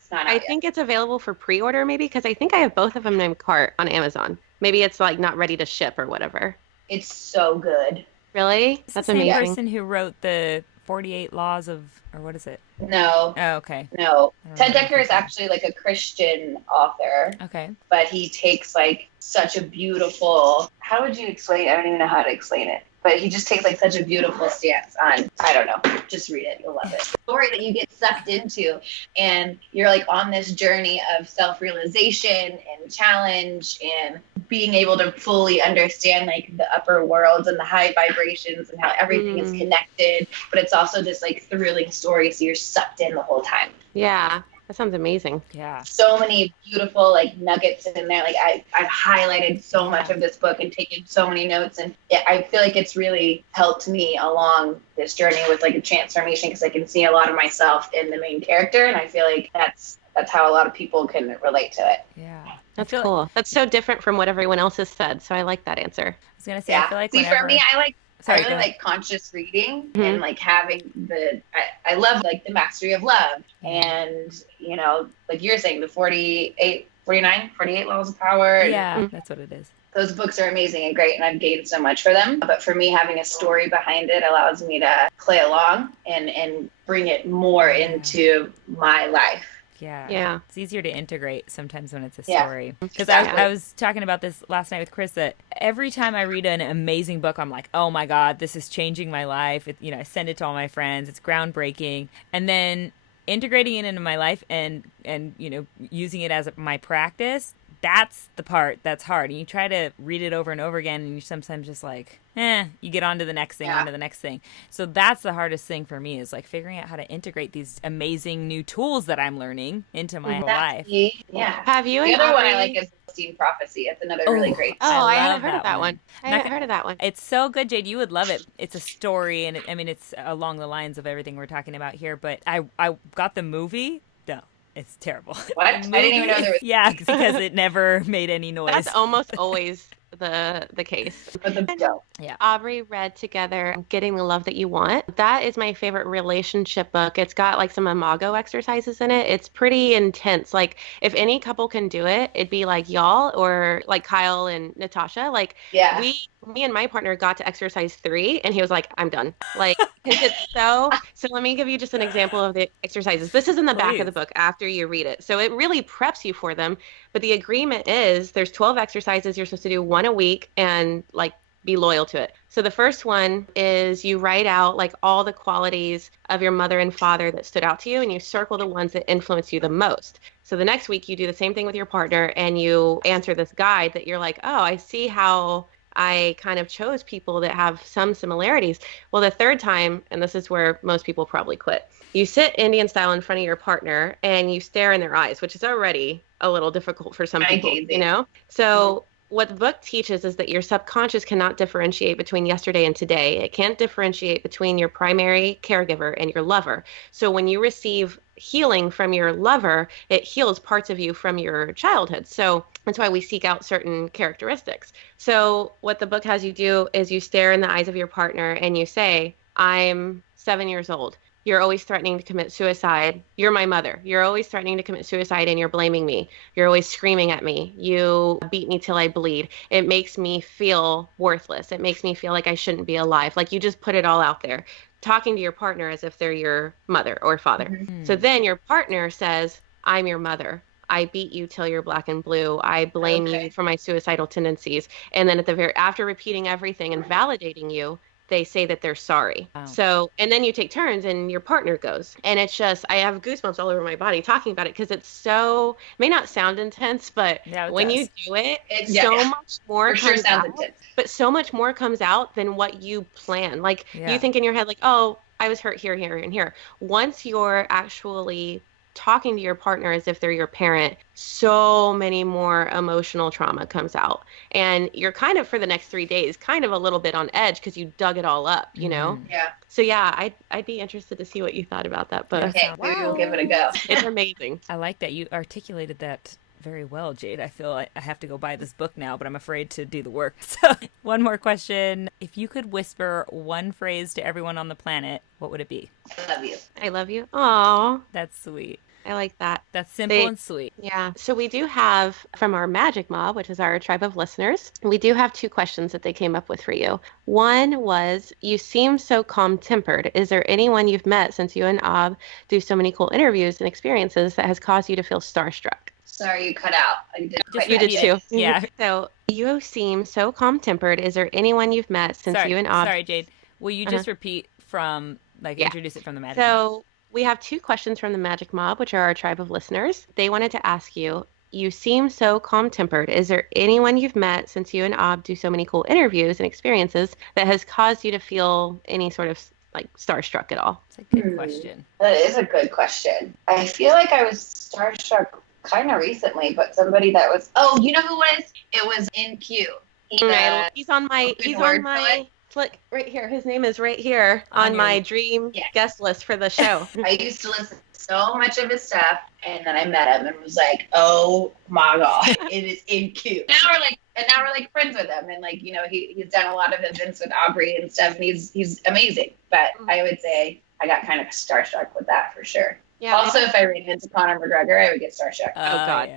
It's not out I yet. think it's available for pre-order maybe, because I think I have both of them named Cart on Amazon. Maybe it's like not ready to ship or whatever. It's so good. Really? That's amazing. The same person who wrote the 48 Laws of, or what is it? No. Oh, okay. No. Ted Dekker is actually like a Christian author. Okay. But he takes like such a beautiful, how would you explain it? I don't even know how to explain it. But he just takes like such a beautiful stance on, I don't know, just read it. You'll love it. Story that you get sucked into, and you're like on this journey of self-realization and challenge and being able to fully understand like the upper worlds and the high vibrations and how everything is connected. But it's also this like thrilling story, so you're sucked in the whole time. Yeah. That sounds amazing. Yeah. So many beautiful like nuggets in there. Like I've highlighted so much of this book and taken so many notes, and I feel like it's really helped me along this journey with like a transformation, because I can see a lot of myself in the main character, and I feel like that's how a lot of people can relate to it. Yeah. That's cool. That's so different from what everyone else has said. So I like that answer. I was gonna say, I feel like for me, I really like conscious reading and like having I love like the mastery of love, and you know, like you're saying, the 48 laws of power. Yeah, that's what it is. Those books are amazing and great, and I've gained so much for them. But for me, having a story behind it allows me to play along and bring it more into my life. Yeah. It's easier to integrate sometimes when it's a story. Because I was talking about this last night with Chris, that every time I read an amazing book, I'm like, oh my God, this is changing my life. I send it to all my friends. It's groundbreaking. And then integrating it into my life and using it as my practice, that's the part that's hard. And you try to read it over and over again, and you sometimes just like, you get on to the next thing, onto the next thing. So that's the hardest thing for me, is like figuring out how to integrate these amazing new tools that I'm learning into my whole life. Yeah. Have you? The other one I like is Celestine Prophecy. It's another really great. I haven't heard of that one. I haven't heard of that one. It's so good, Jade. You would love it. It's a story, and it's along the lines of everything we're talking about here. But I got the movie. No. It's terrible. What? I didn't even know there was. Yeah, because it never made any noise. That's almost always the case. But the dope. Yeah. Aubrey read together Getting the Love That You Want. That is my favorite relationship book. It's got like some imago exercises in it. It's pretty intense. Like if any couple can do it, it'd be like y'all, or like Kyle and Natasha. Like me and my partner got to exercise 3, and he was like, I'm done. Like, because it's so let me give you just an example of the exercises. This is in the back of the book after you read it. So it really preps you for them. But the agreement is there's 12 exercises. You're supposed to do 1 a week and like be loyal to it. So the first one is you write out like all the qualities of your mother and father that stood out to you, and you circle the ones that influence you the most. So the next week you do the same thing with your partner, and you answer this guide that you're like, oh, I see how I kind of chose people that have some similarities. Well, the third time, and this is where most people probably quit, you sit Indian style in front of your partner and you stare in their eyes, which is already a little difficult for some people, So what the book teaches is that your subconscious cannot differentiate between yesterday and today. It can't differentiate between your primary caregiver and your lover. So when you receive healing from your lover, it heals parts of you from your childhood. So that's why we seek out certain characteristics. So what the book has you do is you stare in the eyes of your partner and you say, I'm 7 years old. You're always threatening to commit suicide. You're my mother. You're always threatening to commit suicide, and you're blaming me. You're always screaming at me. You beat me till I bleed. It makes me feel worthless. It makes me feel like I shouldn't be alive. Like you just put it all out there, talking to your partner as if they're your mother or father. Mm-hmm. So then your partner says, I'm your mother. I beat you till you're black and blue. I blame you for my suicidal tendencies. And then after repeating everything and validating you, they say that they're sorry. Wow. So, and then you take turns and your partner goes. And it's just, I have goosebumps all over my body talking about it, because it's so, it may not sound intense, but when you do it, much more comes out. But so much more comes out than what you plan. Like you think in your head, like, oh, I was hurt here, here, and here. Once you're actually talking to your partner as if they're your parent, so many more emotional trauma comes out. And you're kind of, for the next 3 days, kind of a little bit on edge because you dug it all up, you know? Yeah. So yeah, I'd be interested to see what you thought about that book. Okay, maybe we'll give it a go. It's amazing. I like that you articulated that very well, Jade. I feel like I have to go buy this book now, but I'm afraid to do the work. So one more question. If you could whisper one phrase to everyone on the planet, what would it be? I love you. I love you. Aw. That's sweet. I like that. That's simple and sweet. Yeah. So we do have from our Majic Mob, which is our tribe of listeners, we do have 2 questions that they came up with for you. One was, you seem so calm-tempered. Is there anyone you've met since you and Ab do so many cool interviews and experiences that has caused you to feel starstruck? Sorry, you cut out. You did too. Yeah. So you seem so calm-tempered. Is there anyone you've met since you and Ab? Sorry, Jade. Will you just repeat from, introduce it from the Majic Mob? So we have 2 questions from the Majic Mob, which are our tribe of listeners. They wanted to ask you, you seem so calm-tempered. Is there anyone you've met since you and Ab do so many cool interviews and experiences that has caused you to feel any sort of starstruck at all? It's a good question. That is a good question. I feel like I was starstruck kind of recently, but somebody that was, you know who it was? It was in Q. He's on my look right here. His name is right here on my dream guest list for the show. I used to listen to so much of his stuff, and then I met him and was like, oh my God, it is in Q. Now we're like friends with him, and he's done a lot of events with Aubrey and stuff, and he's amazing. But I would say I got kind of starstruck with that for sure. Yeah. Also, if I ran into Conor McGregor, I would get starstruck. Oh God.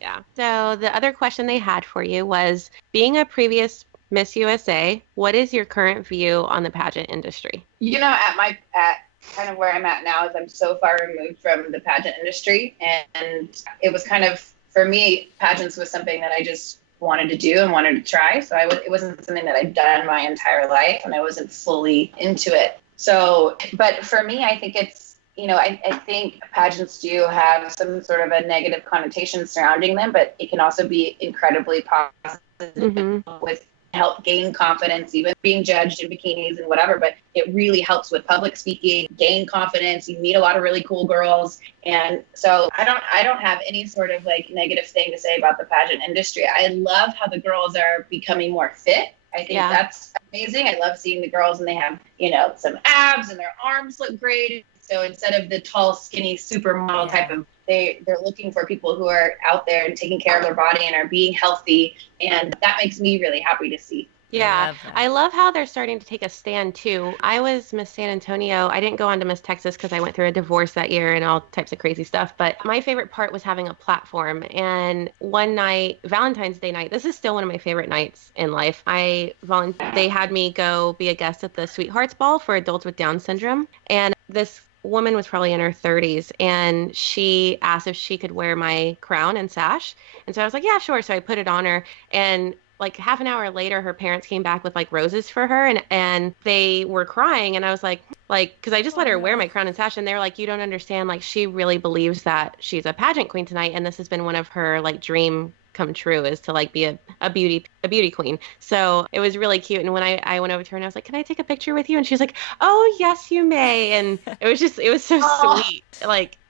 Yeah. So the other question they had for you was, being a previous Miss USA, what is your current view on the pageant industry? At kind of where I'm at now is I'm so far removed from the pageant industry, and it was kind of, for me, pageants was something that I just wanted to do and wanted to try. So it wasn't something that I'd done my entire life, and I wasn't fully into it. So, but for me, I think it's, I think pageants do have some sort of a negative connotation surrounding them, but it can also be incredibly positive with help gain confidence, even being judged in bikinis and whatever, but it really helps with public speaking, gain confidence. You meet a lot of really cool girls. And so I don't have any sort of negative thing to say about the pageant industry. I love how the girls are becoming more fit. I think that's amazing. I love seeing the girls, and they have, some abs and their arms look great. So instead of the tall, skinny supermodel type of, they're looking for people who are out there and taking care of their body and are being healthy. And that makes me really happy to see. Yeah, I love how they're starting to take a stand too. I was Miss San Antonio. I didn't go on to Miss Texas because I went through a divorce that year and all types of crazy stuff. But my favorite part was having a platform. And one night, Valentine's Day night, this is still one of my favorite nights in life. They had me go be a guest at the Sweethearts Ball for adults with Down syndrome. And this woman was probably in her 30s, and she asked if she could wear my crown and sash. And so I was like, yeah, sure. So I put it on her, and half an hour later, her parents came back with roses for her, and they were crying. And I was like, because I just let her wear my crown and sash, and they were like, you don't understand. She really believes that she's a pageant queen tonight, and this has been one of her dream come true, is to be a beauty queen. So it was really cute. And when I went over to her and I was like, can I take a picture with you? And she was like, oh yes, you may. And it was so sweet.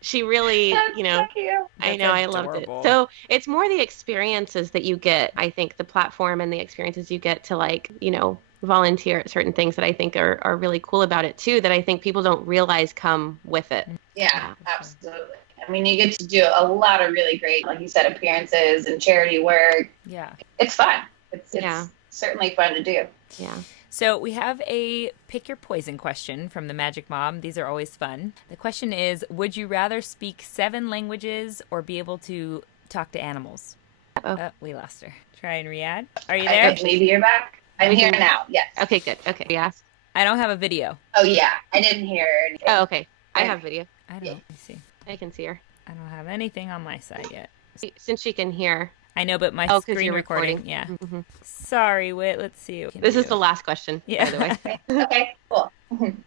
She really, so cute. I know, I loved it. So it's more the experiences that you get. I think the platform and the experiences you get to volunteer at certain things that I think are really cool about it too, that I think people don't realize come with it. Yeah, absolutely. I mean, you get to do a lot of really great, like you said, appearances and charity work. Yeah. It's fun. It's certainly fun to do. Yeah. So we have a pick your poison question from the Majic Mob. These are always fun. The question is, would you rather speak 7 languages or be able to talk to animals? Oh, we lost her. Try and Riyadh. Are you there? Maybe you're back. I'm here now. Yes. Okay, good. Okay. Yes. I don't have a video. Oh, yeah. I didn't hear anything. Oh, okay. I have video. I don't. Let me see. I can see her. I don't have anything on my side yet. Since she can hear. I know, but my screen recording. Yeah. Mm-hmm. Sorry, Whit. Let's see. This is the last question, by the way. Okay, cool.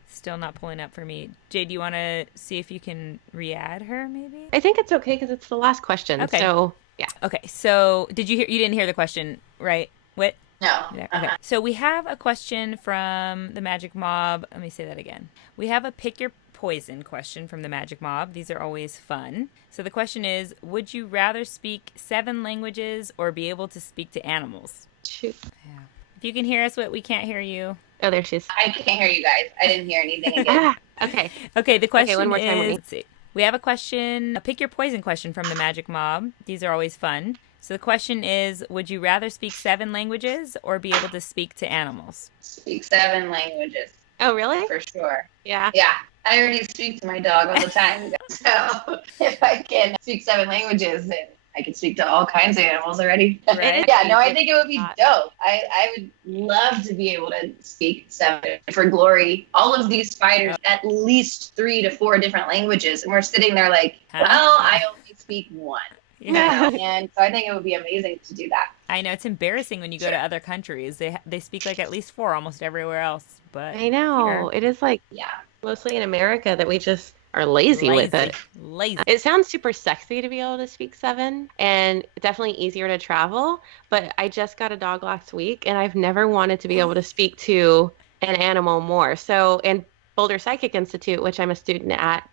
Still not pulling up for me. Jay, do you want to see if you can re-add her, maybe? I think it's okay because it's the last question. Okay. So, yeah. Okay. So, you didn't hear the question, right, Whit? No. Okay. So we have a question from the Majic Mob. Let me say that again. We have a pick your poison question from the Majic Mob. These are always fun. So the question is, would you rather speak 7 languages or be able to speak to animals? Shoot. Yeah. If you can hear us, we can't hear you. Oh, there she is. I can't hear you guys. I didn't hear anything again. Okay. Okay, the question one more time, is, let's see. We have a question, a pick your poison question from the Magic Mob. These are always fun. So the question is, would you rather speak 7 languages or be able to speak to animals? Speak 7 languages. Oh, really? For sure. Yeah. Yeah. I already speak to my dog all the time. So if I can speak 7 languages, then I can speak to all kinds of animals already. Right. Yeah, no, I think it would be dope. I would love to be able to speak 7 for Glory. All of these fighters, at least 3 to 4 different languages. And we're sitting there like, well, I only speak 1. Yeah. And so I think it would be amazing to do that. I know it's embarrassing when you go to other countries. They speak like at least 4 almost everywhere else. But I know. It is like mostly in America that we just are lazy with it. Lazy. It sounds super sexy to be able to speak 7 and definitely easier to travel. But I just got a dog last week and I've never wanted to be able to speak to an animal more. So, and Boulder Psychic Institute, which I'm a student at,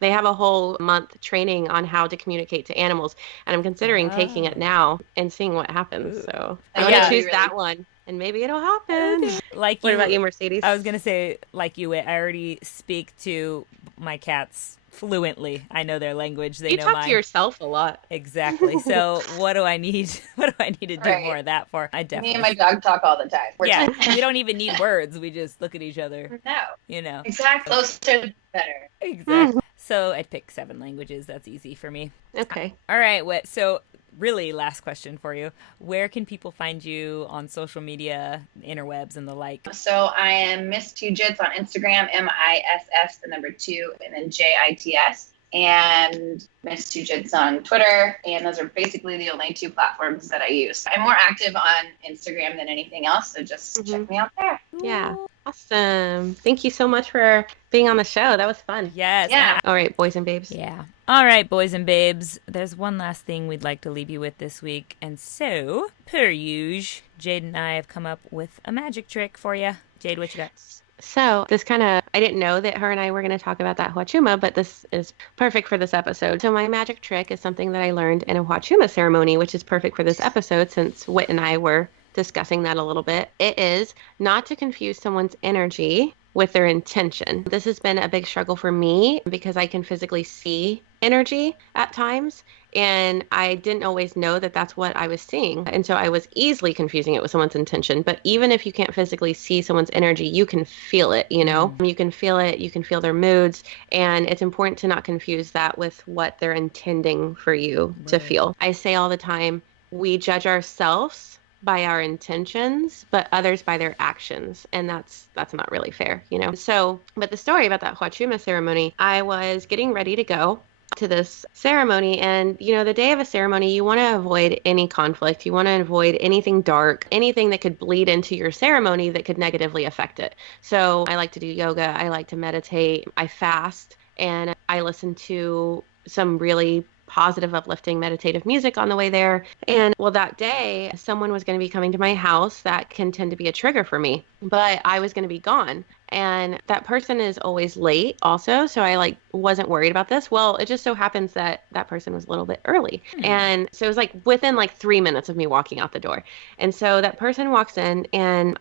they have a whole month training on how to communicate to animals. And I'm considering taking it now and seeing what happens. So I'm going to choose that one. And maybe it'll happen. What about you, Mercedes? I was going to say, like you, I already speak to my cats fluently. I know their language. They know mine. You talk to yourself a lot. Exactly. So what do I need? What do I need to do more of that for? I definitely. Me and my dog talk all the time. We don't even need words. We just look at each other. No. You know. Exactly. Closer, better. Exactly. So I'd pick 7 languages. That's easy for me. Okay. All right. So really last question for you. Where can people find you on social media, interwebs, and the like? So I am Miss 2 Jits on Instagram, MISS, the number 2, and then JITS. And Miss 2 Jits on Twitter. And those are basically the only 2 platforms that I use. I'm more active on Instagram than anything else, so just check me out there. Yeah. Awesome. Thank you so much for being on the show. That was fun. Yes. Yeah. All right, boys and babes. Yeah. All right, boys and babes. There's one last thing we'd like to leave you with this week. And so, per usual, Jade and I have come up with a magic trick for you. Jade, what you got? So this I didn't know that her and I were going to talk about that Huachuma, but this is perfect for this episode. So my magic trick is something that I learned in a Huachuma ceremony, which is perfect for this episode since Whit and I were discussing that a little bit. It is not to confuse someone's energy with their intention. This has been a big struggle for me because I can physically see energy at times, and I didn't always know that that's what I was seeing. And so I was easily confusing it with someone's intention. But even if you can't physically see someone's energy, you can feel it, you know? You can feel it, you can feel their moods, and it's important to not confuse that with what they're intending for you to feel. I say all the time, we judge ourselves by our intentions, but others by their actions. And that's not really fair, you know? So, but the story about that Huachuma ceremony, I was getting ready to go to this ceremony, and you know, the day of a ceremony, you want to avoid any conflict. You want to avoid anything dark, anything that could bleed into your ceremony that could negatively affect it. So I like to do yoga, I like to meditate, I fast, and I listen to some really positive, uplifting, meditative music on the way there. And well, that day, someone was going to be coming to my house that can tend to be a trigger for me, but I was going to be gone. And that person is always late also. So I wasn't worried about this. Well, it just so happens that that person was a little bit early. And so it was within 3 minutes of me walking out the door. And so that person walks in and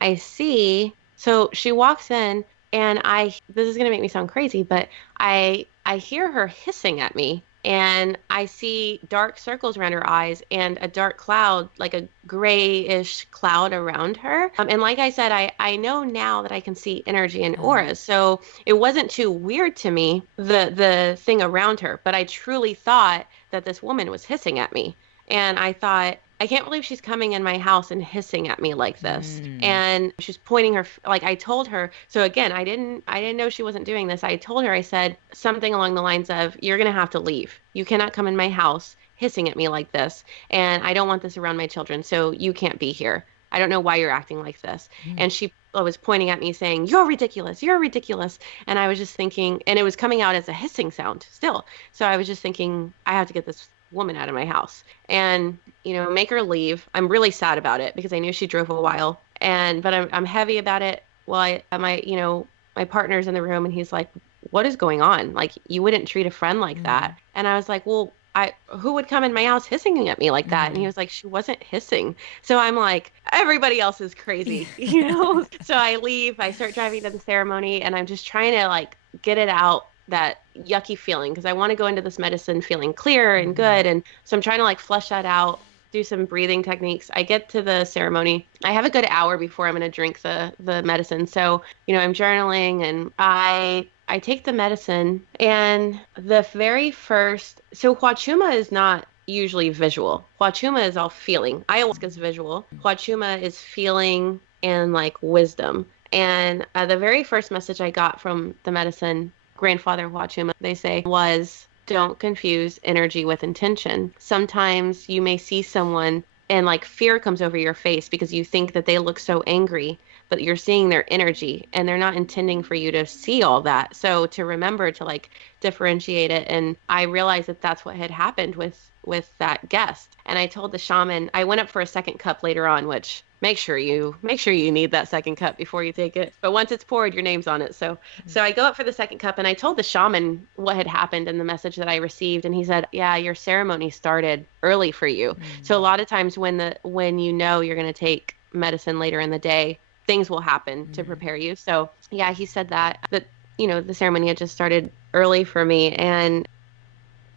so she walks in and this is going to make me sound crazy, but I hear her hissing at me. And I see dark circles around her eyes and a dark cloud, like a grayish cloud around her. And like I said, I know now that I can see energy and auras. So it wasn't too weird to me, the thing around her. But I truly thought that this woman was hissing at me. And I thought, I can't believe she's coming in my house and hissing at me like this. And she's pointing her, I told her, so again, I didn't know she wasn't doing this. I told her, I said something along the lines of, you're going to have to leave. You cannot come in my house hissing at me like this. And I don't want this around my children. So you can't be here. I don't know why you're acting like this. And she was pointing at me saying, you're ridiculous. You're ridiculous. And I was just thinking, and it was coming out as a hissing sound still. So I was just thinking, I have to get this woman out of my house and, make her leave. I'm really sad about it because I knew she drove a while but I'm heavy about it. Well, my partner's in the room and he's like, what is going on? You wouldn't treat a friend like that. And I was like, well, who would come in my house hissing at me like that? And he was like, she wasn't hissing. So I'm like, everybody else is crazy, So I leave, I start driving to the ceremony and I'm just trying to get it out that yucky feeling, because I want to go into this medicine feeling clear and good. And so I'm trying to like flush that out, do some breathing techniques. I get to the ceremony. I have a good hour before I'm going to drink the medicine. So, I'm journaling, and I take the medicine, and the very first, so Huachuma is not usually visual. Huachuma is all feeling. Ayahuasca is visual. Huachuma is feeling and like wisdom. And the very first message I got from the medicine, grandfather Huachuma, they say, was, don't confuse energy with intention. Sometimes you may see someone and like fear comes over your face because you think that they look so angry, but you're seeing their energy and they're not intending for you to see all that. So to remember to like differentiate it. And I realized that that's what had happened with that guest. And I told the shaman, I went up for a second cup later on, which make sure you need that second cup before you take it. But once it's poured, your name's on it. So I go up for the second cup, and I told the shaman what had happened and the message that I received. And he said, yeah, your ceremony started early for you. So a lot of times when you're going to take medicine later in the day, things will happen to prepare you. So yeah, he said that the ceremony had just started early for me. And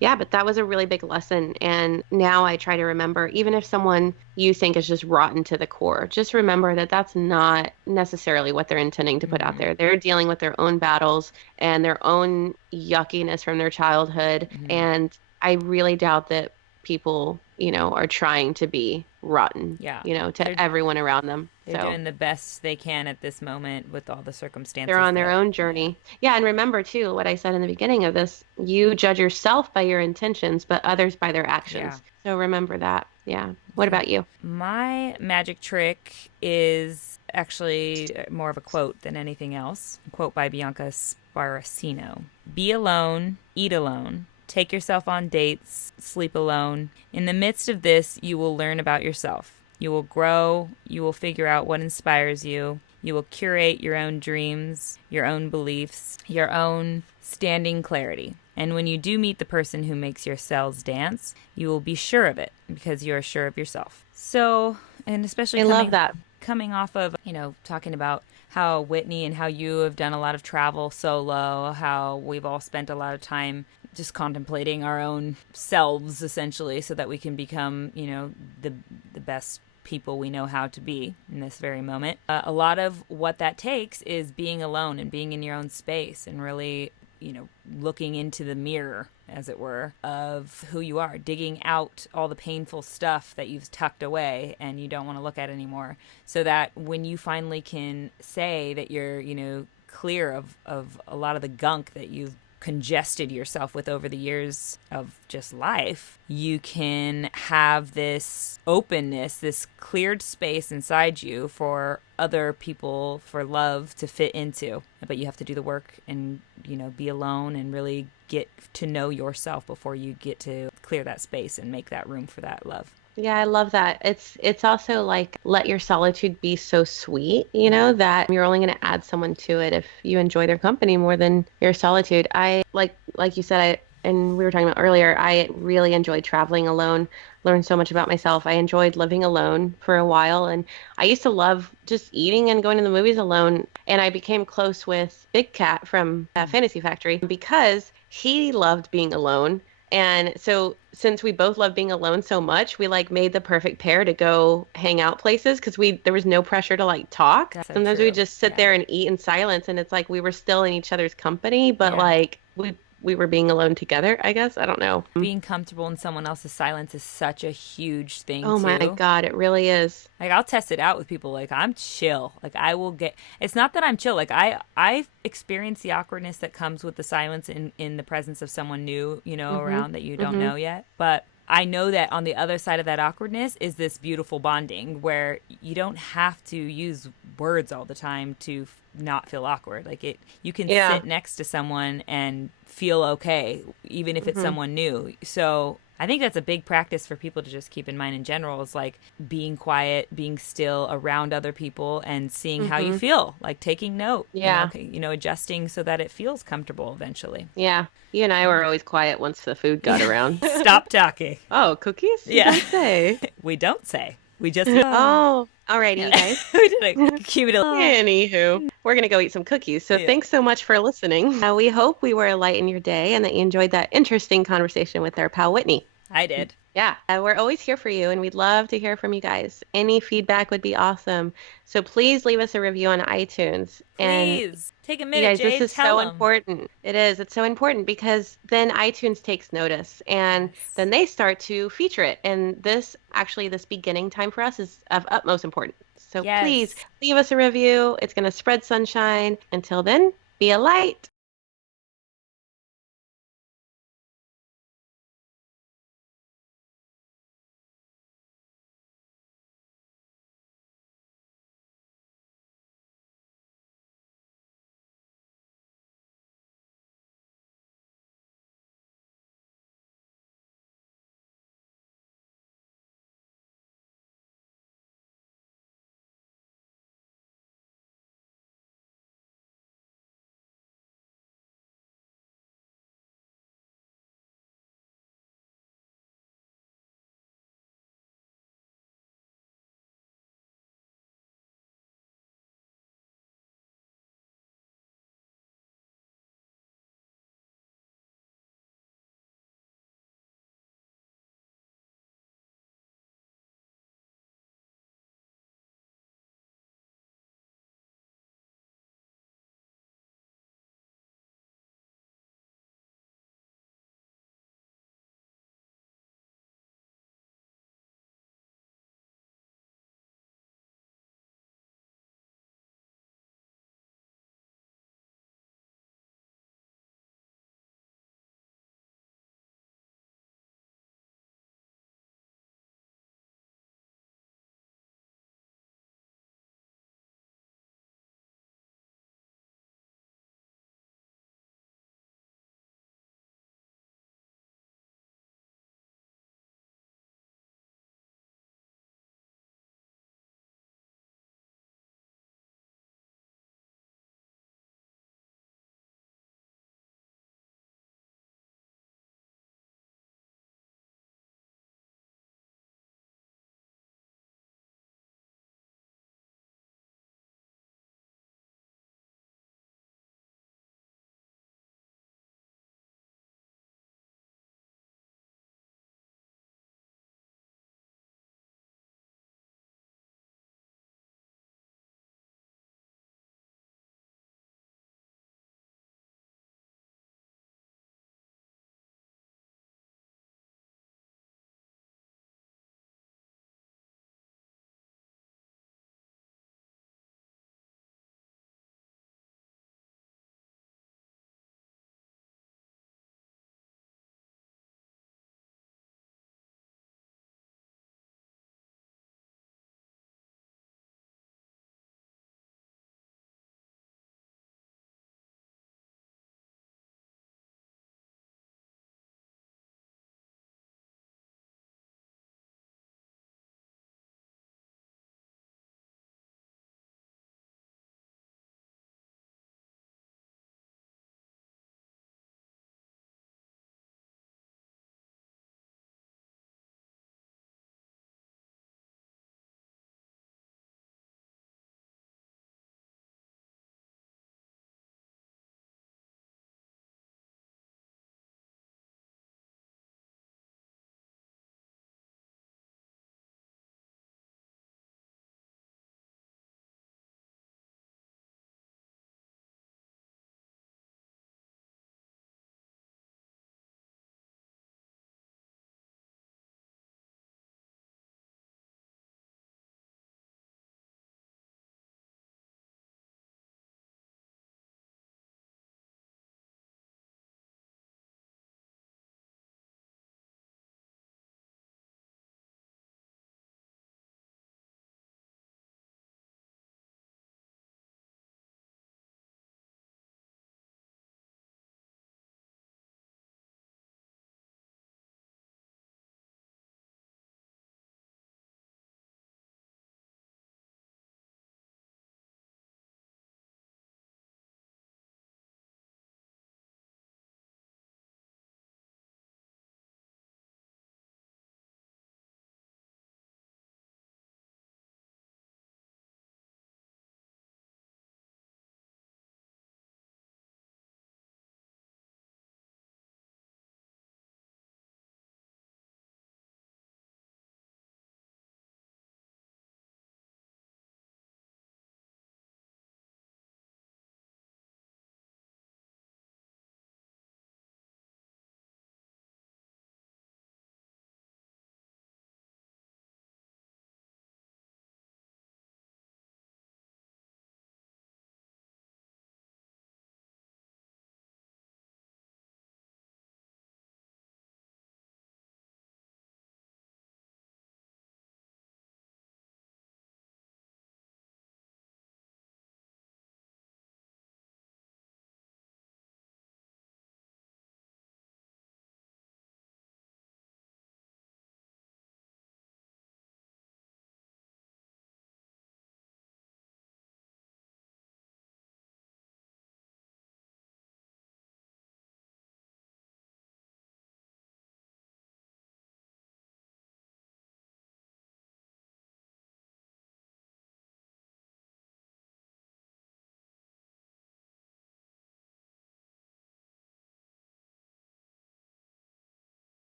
yeah, but that was a really big lesson. And now I try to remember, even if someone you think is just rotten to the core, just remember that that's not necessarily what they're intending to put out there. They're dealing with their own battles and their own yuckiness from their childhood. And I really doubt that people, are trying to be rotten, to everyone around them. They're doing the best they can at this moment with all the circumstances. They're on their own journey. Yeah. And remember too, what I said in the beginning of this, you judge yourself by your intentions, but others by their actions. Yeah. So remember that. Yeah. What about you? My magic trick is actually more of a quote than anything else. A quote by Bianca Sparacino. Be alone, eat alone. Take yourself on dates, sleep alone. In the midst of this, you will learn about yourself. You will grow. You will figure out what inspires you. You will curate your own dreams, your own beliefs, your own standing clarity. And when you do meet the person who makes your cells dance, you will be sure of it because you are sure of yourself. So, and especially coming off of, talking about how Whitney and how you have done a lot of travel solo, how we've all spent a lot of time just contemplating our own selves, essentially, so that we can become, the best people we know how to be in this very moment. A lot of what that takes is being alone and being in your own space and really, looking into the mirror, as it were, of who you are, digging out all the painful stuff that you've tucked away and you don't want to look at anymore, so that when you finally can say that you're, clear of a lot of the gunk that you've congested yourself with over the years of just life, you can have this openness, this cleared space inside you for other people, for love to fit into. But you have to do the work and, be alone and really get to know yourself before you get to clear that space and make that room for that love. Yeah, I love that. It's also like, let your solitude be so sweet, that you're only going to add someone to it if you enjoy their company more than your solitude. I like you said, and we were talking about earlier, I really enjoyed traveling alone, learned so much about myself. I enjoyed living alone for a while, and I used to love just eating and going to the movies alone. And I became close with Big Cat from Fantasy Factory because he loved being alone. And so since we both love being alone so much, we like made the perfect pair to go hang out places because there was no pressure to like talk. That's Sometimes we just sit there and eat in silence, and it's like we were still in each other's company, but like we were being alone together, I guess. I don't know. Being comfortable in someone else's silence is such a huge thing, Oh, my God, it really is. Like, I'll test it out with people. Like, I'm chill. Like, it's not that I'm chill. Like, I experience the awkwardness that comes with the silence in the presence of someone new, around that you don't know yet. But I know that on the other side of that awkwardness is this beautiful bonding where you don't have to use words all the time to not feel awkward. Like, you can sit next to someone and feel okay, even if it's someone new. So I think that's a big practice for people to just keep in mind in general, is like being quiet, being still around other people and seeing how you feel, like taking note, adjusting so that it feels comfortable eventually. Yeah. You and I were always quiet once the food got around. Stop talking. Oh, cookies? Yeah. You don't say. We don't say. We just Oh, alrighty, you guys. We did a cute little. Anywho, we're gonna go eat some cookies. So thanks so much for listening. We hope we were a light in your day and that you enjoyed that interesting conversation with our pal Whitney. I did. Yeah, we're always here for you, and we'd love to hear from you guys. Any feedback would be awesome. So please leave us a review on iTunes. Please take a minute, you guys, Jade. this is so important. It is. It's so important because then iTunes takes notice, and then they start to feature it. And this beginning time for us is of utmost importance. So please leave us a review. It's going to spread sunshine. Until then, be a light.